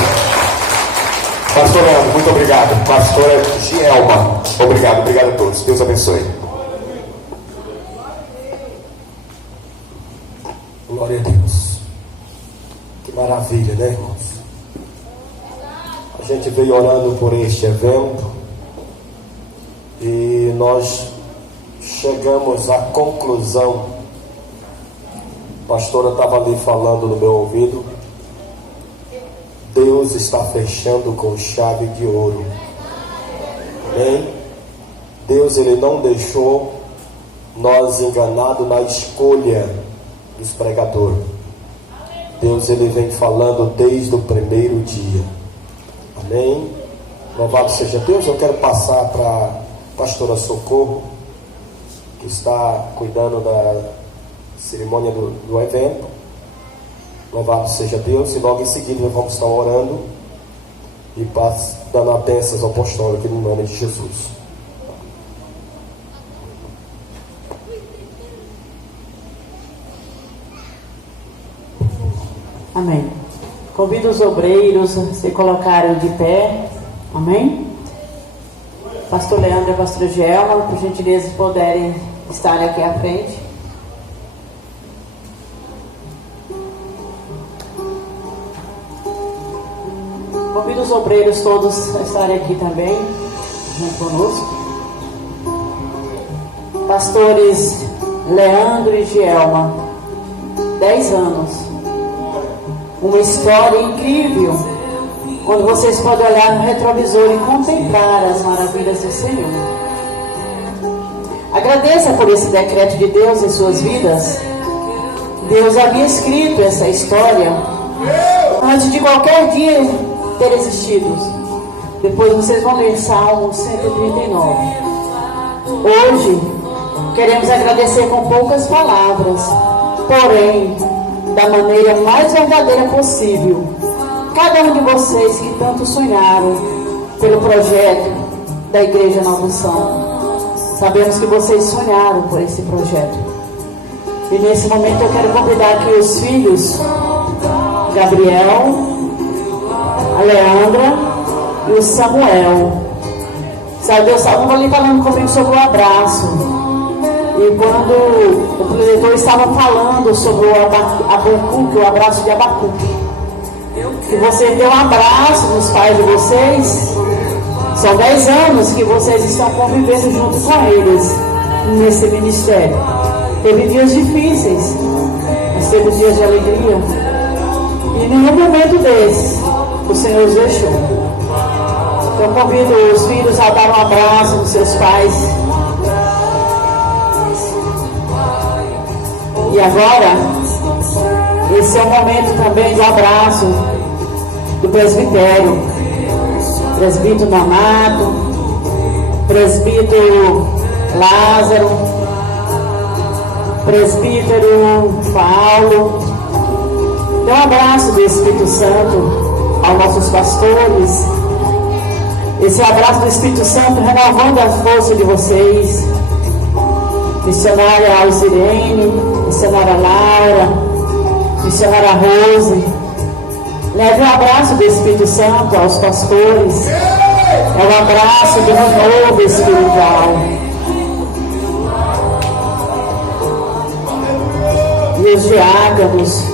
Pastor Leandro, muito obrigado. Pastora Gielma, obrigado a todos. Deus abençoe. Glória a Deus. Que maravilha, né, irmãos? A gente veio orando por este evento e nós chegamos à conclusão. A pastora estava ali falando no meu ouvido. Deus está fechando com chave de ouro. Amém? Deus, Ele não deixou nós enganados na escolha dos pregadores. Deus, Ele vem falando desde o primeiro dia. Amém? Louvado seja Deus. Eu quero passar para a pastora Socorro, que está cuidando da cerimônia do evento. Louvado seja Deus. E logo em seguida nós vamos estar orando e dando a bênçãos apostólicas no nome de Jesus. Amém. Convido os obreiros a se colocarem de pé. Amém. Pastor Leandro e pastor Gielma, por gentileza, puderem estar aqui à frente. Convido os obreiros todos a estarem aqui também, junto conosco. Pastores Leandro e Gielma, 10 anos. Uma história incrível, onde vocês podem olhar no retrovisor e contemplar as maravilhas do Senhor. Agradeça por esse decreto de Deus em suas vidas. Deus havia escrito essa história antes de qualquer dia ter existido. Depois vocês vão ler Salmo 139. Hoje queremos agradecer com poucas palavras, porém da maneira mais verdadeira possível, cada um de vocês que tanto sonharam pelo projeto da Igreja Nova Unção. Sabemos que vocês sonharam por esse projeto. E nesse momento eu quero convidar aqui os filhos Gabriel, a Leandra e o Samuel. Sabe, Deus estava ali falando comigo sobre o abraço. E quando o preletor estava falando sobre o Abacuque, o abraço de Abacuque, que você deu um abraço nos pais de vocês, são 10 anos que vocês estão convivendo junto com eles nesse ministério. Teve dias difíceis, mas teve dias de alegria. E em nenhum momento desses o Senhor os deixou. Então convido os filhos a dar um abraço nos seus pais. E agora, esse é o momento também do abraço do presbitério. Presbítero Nonato, presbítero Lázaro, presbítero Paulo. Dê um abraço do Espírito Santo aos nossos pastores. Esse abraço do Espírito Santo renovando a força de vocês. Missionária Alzirene, missionária Laura, missionária Rose. Leve um abraço do Espírito Santo aos pastores. É um abraço de renovo espiritual. E os diáconos,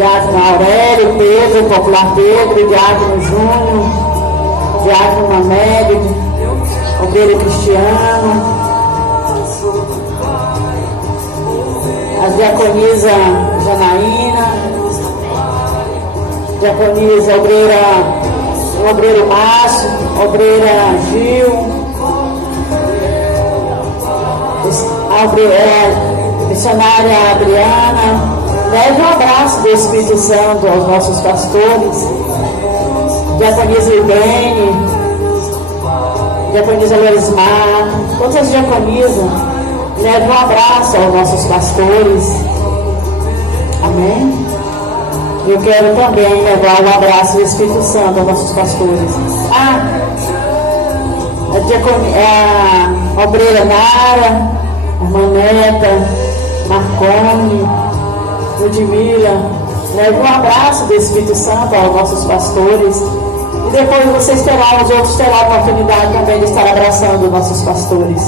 Diácono Aurélio, Pedro, Popular Pedro, Diácono Júnior, Diácono Mamédio, Obreiro Cristiano, a diaconisa Janaína, diaconisa obreiro Márcio, obreira Gil, a missionária Adriana. Leve um abraço do Espírito Santo aos nossos pastores, diaconisa Irene, diaconisa Lorismar, todas as diaconisas. Leve um abraço aos nossos pastores. Amém? Eu quero também levar um abraço do Espírito Santo aos nossos pastores. A obreira Nara, a irmã Neta, Marcone, Ludmila. Leve um abraço do Espírito Santo aos nossos pastores. E depois vocês terão, os outros terão a oportunidade também de estar abraçando nossos pastores.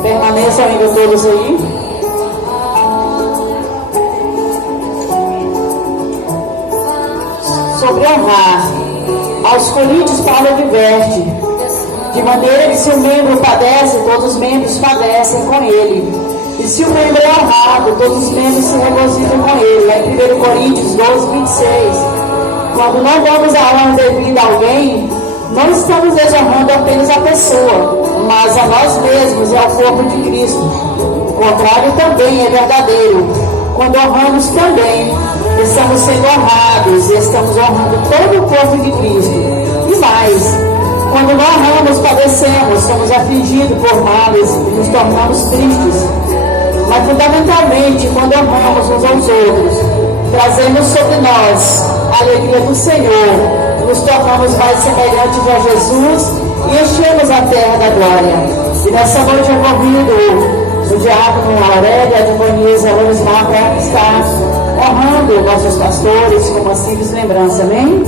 Permaneçam ainda todos aí. Sobre honrar, aos Coríntios Paulo adverte, de maneira que se o membro padece, todos os membros padecem com ele. E se o membro é honrado, todos os membros se regozijam com ele. Lá em 1 Coríntios 12, 26. Quando não damos a honra devida a alguém, não estamos desonrando apenas a pessoa, mas a nós mesmos e ao corpo de Cristo. O contrário também é verdadeiro. Quando honramos também, estamos sendo honrados e estamos honrando todo o corpo de Cristo. E mais, quando não honramos, padecemos, somos afligidos por males e nos tornamos tristes. Mas fundamentalmente, quando honramos uns aos outros, trazemos sobre nós a alegria do Senhor, nos tornamos mais semelhantes a Jesus e enchemos a terra da glória. E nessa noite eu convido o diácono Aurélio, a diaconisa Lorismar, para estar honrando nossos pastores com uma simples lembrança, amém?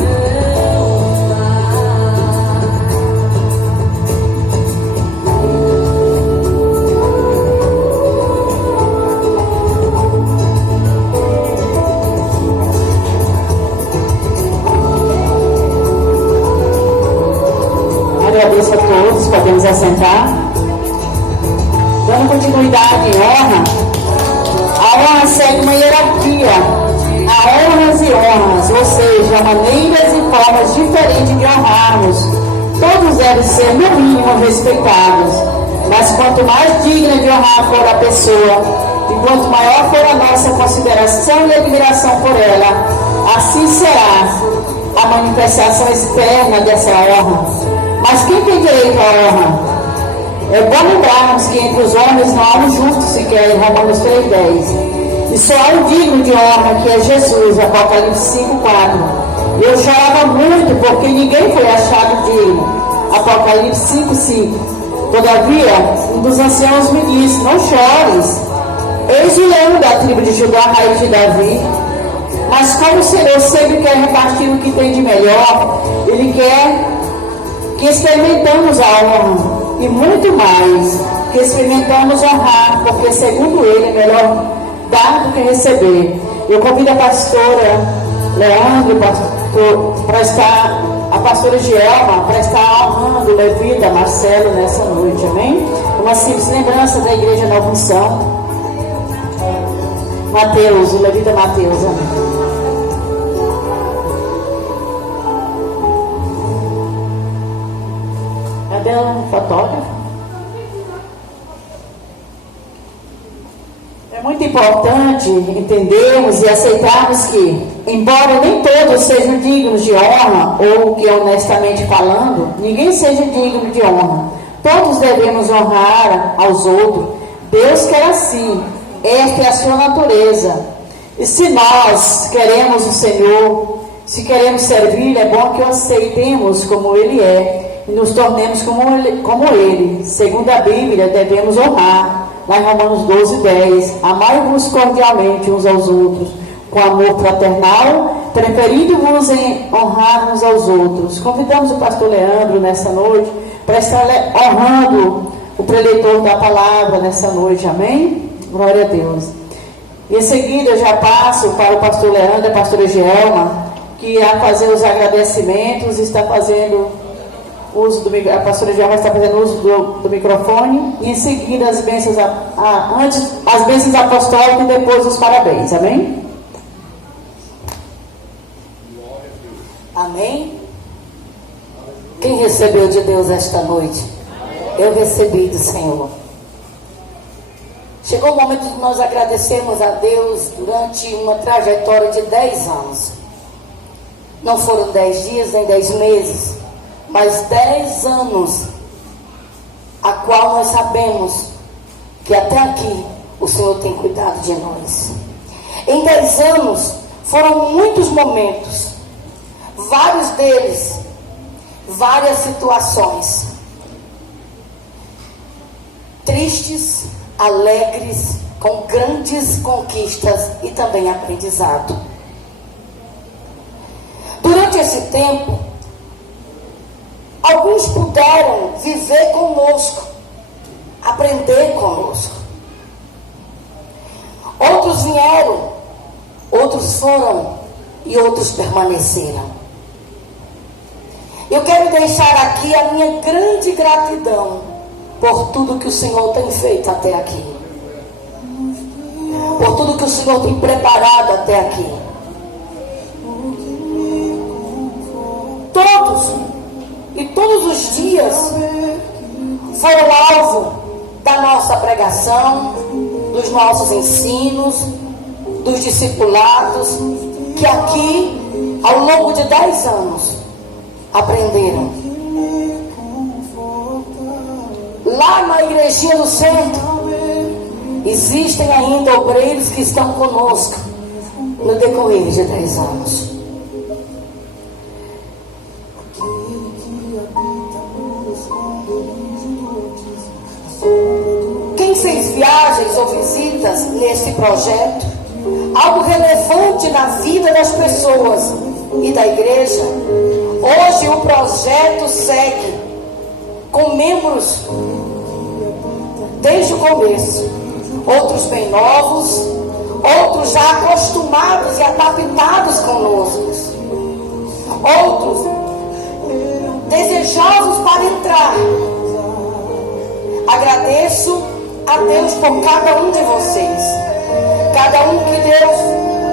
Agradeço a todos, podemos assentar. Dando continuidade em honra, a honra segue uma hierarquia. Há honras e honras, ou seja, maneiras e formas diferentes de honrarmos. Todos devem ser, no mínimo, respeitados. Mas quanto mais digna de honrar for a pessoa, e quanto maior for a nossa consideração e admiração por ela, assim será a manifestação externa dessa honra. Mas quem tem direito à honra? É bom lembrarmos que entre os homens não há um justo sequer, em Romanos 3,10. E só há um digno de honra, que é Jesus, Apocalipse 5,4. Eu chorava muito porque ninguém foi achado digno, Apocalipse 5,5. Todavia, um dos anciãos me disse: não chores, eis o leão da tribo de Judá, raiz de Davi. Mas como o Senhor sempre quer repartir o que tem de melhor, Ele quer que experimentamos a honra. E muito mais, que experimentamos honrar, porque segundo Ele é melhor dar do que receber. Eu convido a pastora Leandro para estar, a pastora Gielma, para estar honrando o levita Marcelo nessa noite, amém? Uma simples lembrança da Igreja Nova Unção. Mateus, o levita Mateus, amém? Fotógrafo. É muito importante entendermos e aceitarmos que, embora nem todos sejam dignos de honra, ou que honestamente falando, ninguém seja digno de honra. Todos devemos honrar aos outros. Deus quer assim. Esta é a sua natureza. E se nós queremos o Senhor, se queremos servir, é bom que o aceitemos como Ele é e nos tornemos como Ele. Segundo a Bíblia, devemos honrar. Lá em Romanos 12:10, amai-vos cordialmente uns aos outros, com amor fraternal, preferindo-vos em honrar uns aos outros. Convidamos o pastor Leandro nessa noite para estar honrando o preletor da palavra nessa noite, amém? Glória a Deus. E em seguida eu já passo para o pastor Leandro e a pastora Gelma, que irá fazer os agradecimentos, está fazendo uso do microfone. A pastora Gelma está fazendo uso do microfone, e em seguida as bênçãos, antes as bênçãos apostólicas e depois os parabéns, amém? Amém? Quem recebeu de Deus esta noite? Eu recebi do Senhor. Chegou o momento de nós agradecermos a Deus durante uma trajetória de 10 anos. Não foram 10 dias nem 10 meses, mas 10 anos, a qual nós sabemos que até aqui o Senhor tem cuidado de nós. Em 10 anos foram muitos momentos, vários deles, várias situações, tristes, alegres, com grandes conquistas e também aprendizado. Durante esse tempo, alguns puderam viver conosco, aprender conosco. Outros vieram, outros foram e outros permaneceram. Eu quero deixar aqui a minha grande gratidão por tudo que o Senhor tem feito até aqui, por tudo que o Senhor tem preparado até aqui. Todos os dias foram alvo da nossa pregação, dos nossos ensinos, dos discipulados, que aqui, ao longo de 10 anos, aprenderam. Lá na igrejinha do centro, existem ainda obreiros que estão conosco no decorrer de 10 anos. Quem fez viagens ou visitas nesse projeto, algo relevante na vida das pessoas e da igreja, hoje o projeto segue com membros desde o começo, outros bem novos, outros já acostumados e adaptados conosco, outros desejosos para entrar. Agradeço a Deus por cada um de vocês, cada um que Deus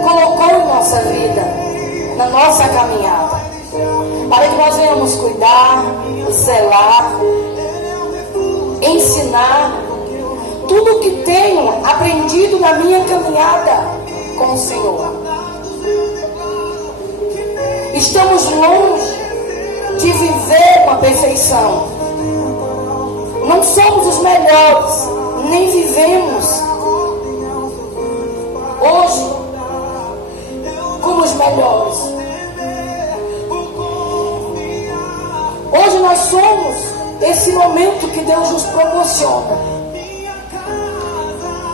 colocou em nossa vida, na nossa caminhada, para que nós venhamos cuidar, zelar, ensinar tudo o que tenho aprendido na minha caminhada com o Senhor. Estamos longe de viver uma perfeição. Não somos os melhores, nem vivemos hoje como os melhores. Hoje nós somos esse momento que Deus nos proporciona.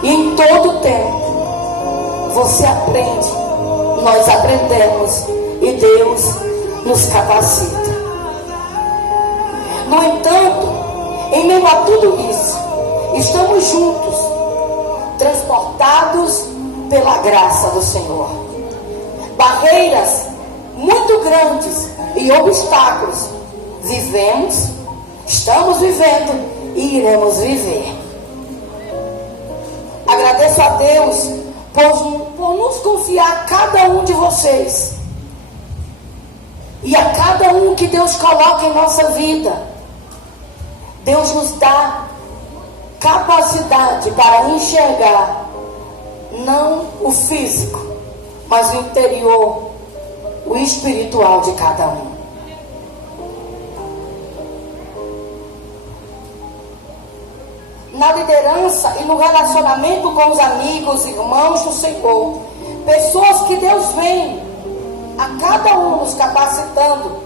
E em todo tempo você aprende, nós aprendemos e Deus nos capacita. No entanto, em meio a tudo isso, estamos juntos, transportados pela graça do Senhor. Barreiras muito grandes e obstáculos vivemos, estamos vivendo e iremos viver. Agradeço a Deus por nos confiar cada um de vocês e a cada um que Deus coloca em nossa vida. Deus nos dá capacidade para enxergar não o físico, mas o interior, o espiritual de cada um. Na liderança e no relacionamento com os amigos, irmãos do Senhor, pessoas que Deus vem a cada um nos capacitando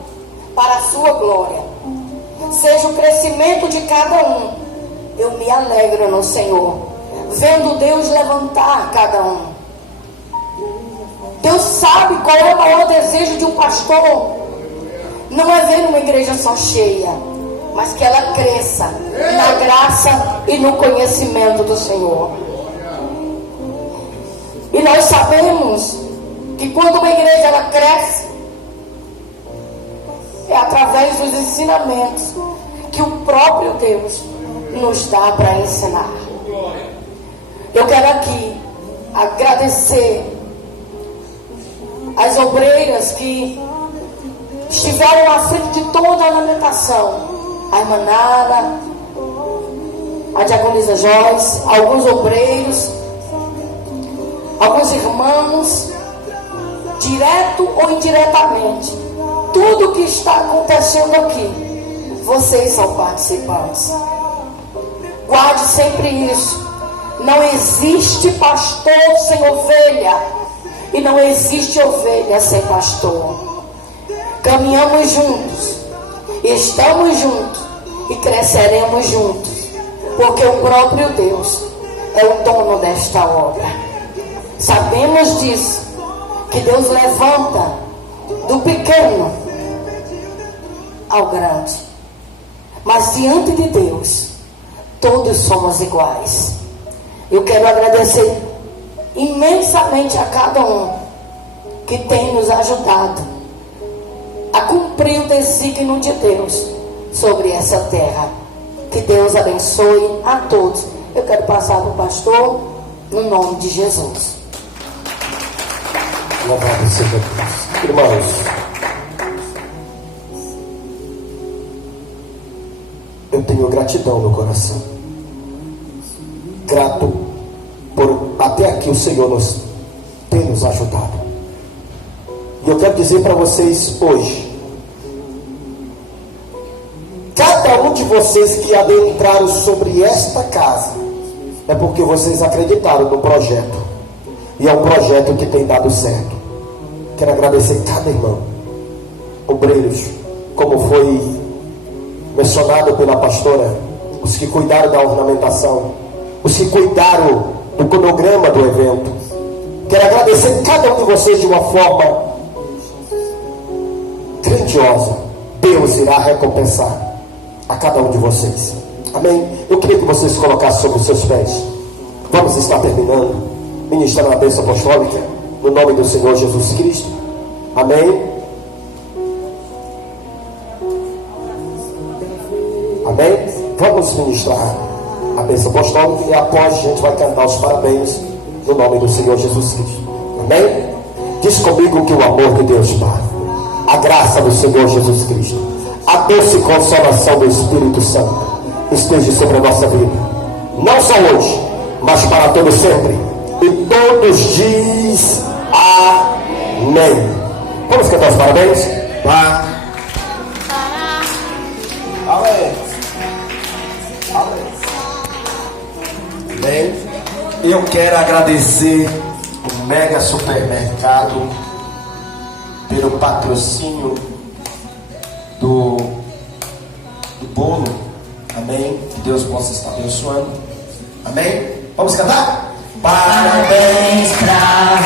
para a sua glória, seja o crescimento de cada um. Eu me alegro no Senhor, vendo Deus levantar cada um. Deus sabe qual é o maior desejo de um pastor. Não é ver uma igreja só cheia, mas que ela cresça na graça e no conhecimento do Senhor. E nós sabemos que quando uma igreja ela cresce, é através dos ensinamentos que o próprio Deus nos dá para ensinar. Eu quero aqui agradecer as obreiras que estiveram à frente de toda a lamentação. A irmã Nara, a diaconisa Joyce, alguns obreiros, alguns irmãos, direto ou indiretamente. Tudo que está acontecendo aqui, vocês são participantes. Guarde sempre isso. Não existe pastor sem ovelha, e não existe ovelha sem pastor. Caminhamos juntos, estamos juntos e cresceremos juntos, porque o próprio Deus é o dono desta obra. Sabemos disso, que Deus levanta do pequeno ao grande, mas diante de Deus todos somos iguais. Eu quero agradecer imensamente a cada um que tem nos ajudado a cumprir o desígnio de Deus sobre essa terra. Que Deus abençoe a todos. Eu quero passar para o pastor, no nome de Jesus. Louvado seja Deus. Irmãos, eu tenho gratidão no coração. Grato por até aqui o Senhor tem nos ajudado. E eu quero dizer para vocês hoje, cada um de vocês que adentraram sobre esta casa, é porque vocês acreditaram no projeto. E é um projeto que tem dado certo. Quero agradecer cada irmão, obreiros, como foi mencionado pela pastora, os que cuidaram da ornamentação, os que cuidaram do cronograma do evento. Quero agradecer cada um de vocês de uma forma grandiosa. Deus irá recompensar a cada um de vocês. Amém? Eu queria que vocês colocassem sobre os seus pés. Vamos estar terminando, ministrando a bênção apostólica, no nome do Senhor Jesus Cristo. Amém? Amém? Vamos ministrar a bênção apostólica e após a gente vai cantar os parabéns no nome do Senhor Jesus Cristo. Amém? Diz comigo que o amor de Deus Pai, a graça do Senhor Jesus Cristo, a doce consolação do Espírito Santo esteja sobre a nossa vida, não só hoje, mas para todo sempre. E todos diz amém. Vamos cantar os parabéns? Amém. Amém. Eu quero agradecer o Mega Supermercado pelo patrocínio do bolo. Amém. Que Deus possa estar abençoando. Amém. Vamos cantar? Parabéns pra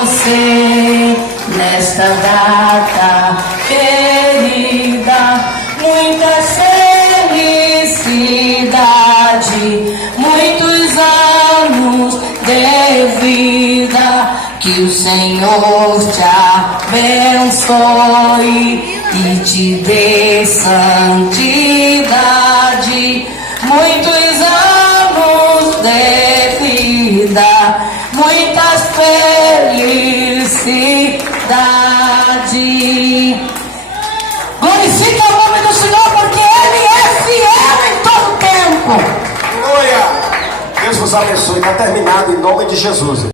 você nesta data querida, muita felicidade, muitos anos de vida, que o Senhor te abençoe e te dê santidade, muitos anos de vida, muitas felicidades. Glorifica o nome do Senhor, porque Ele é fiel em todas abençoe. Está terminado em nome de Jesus.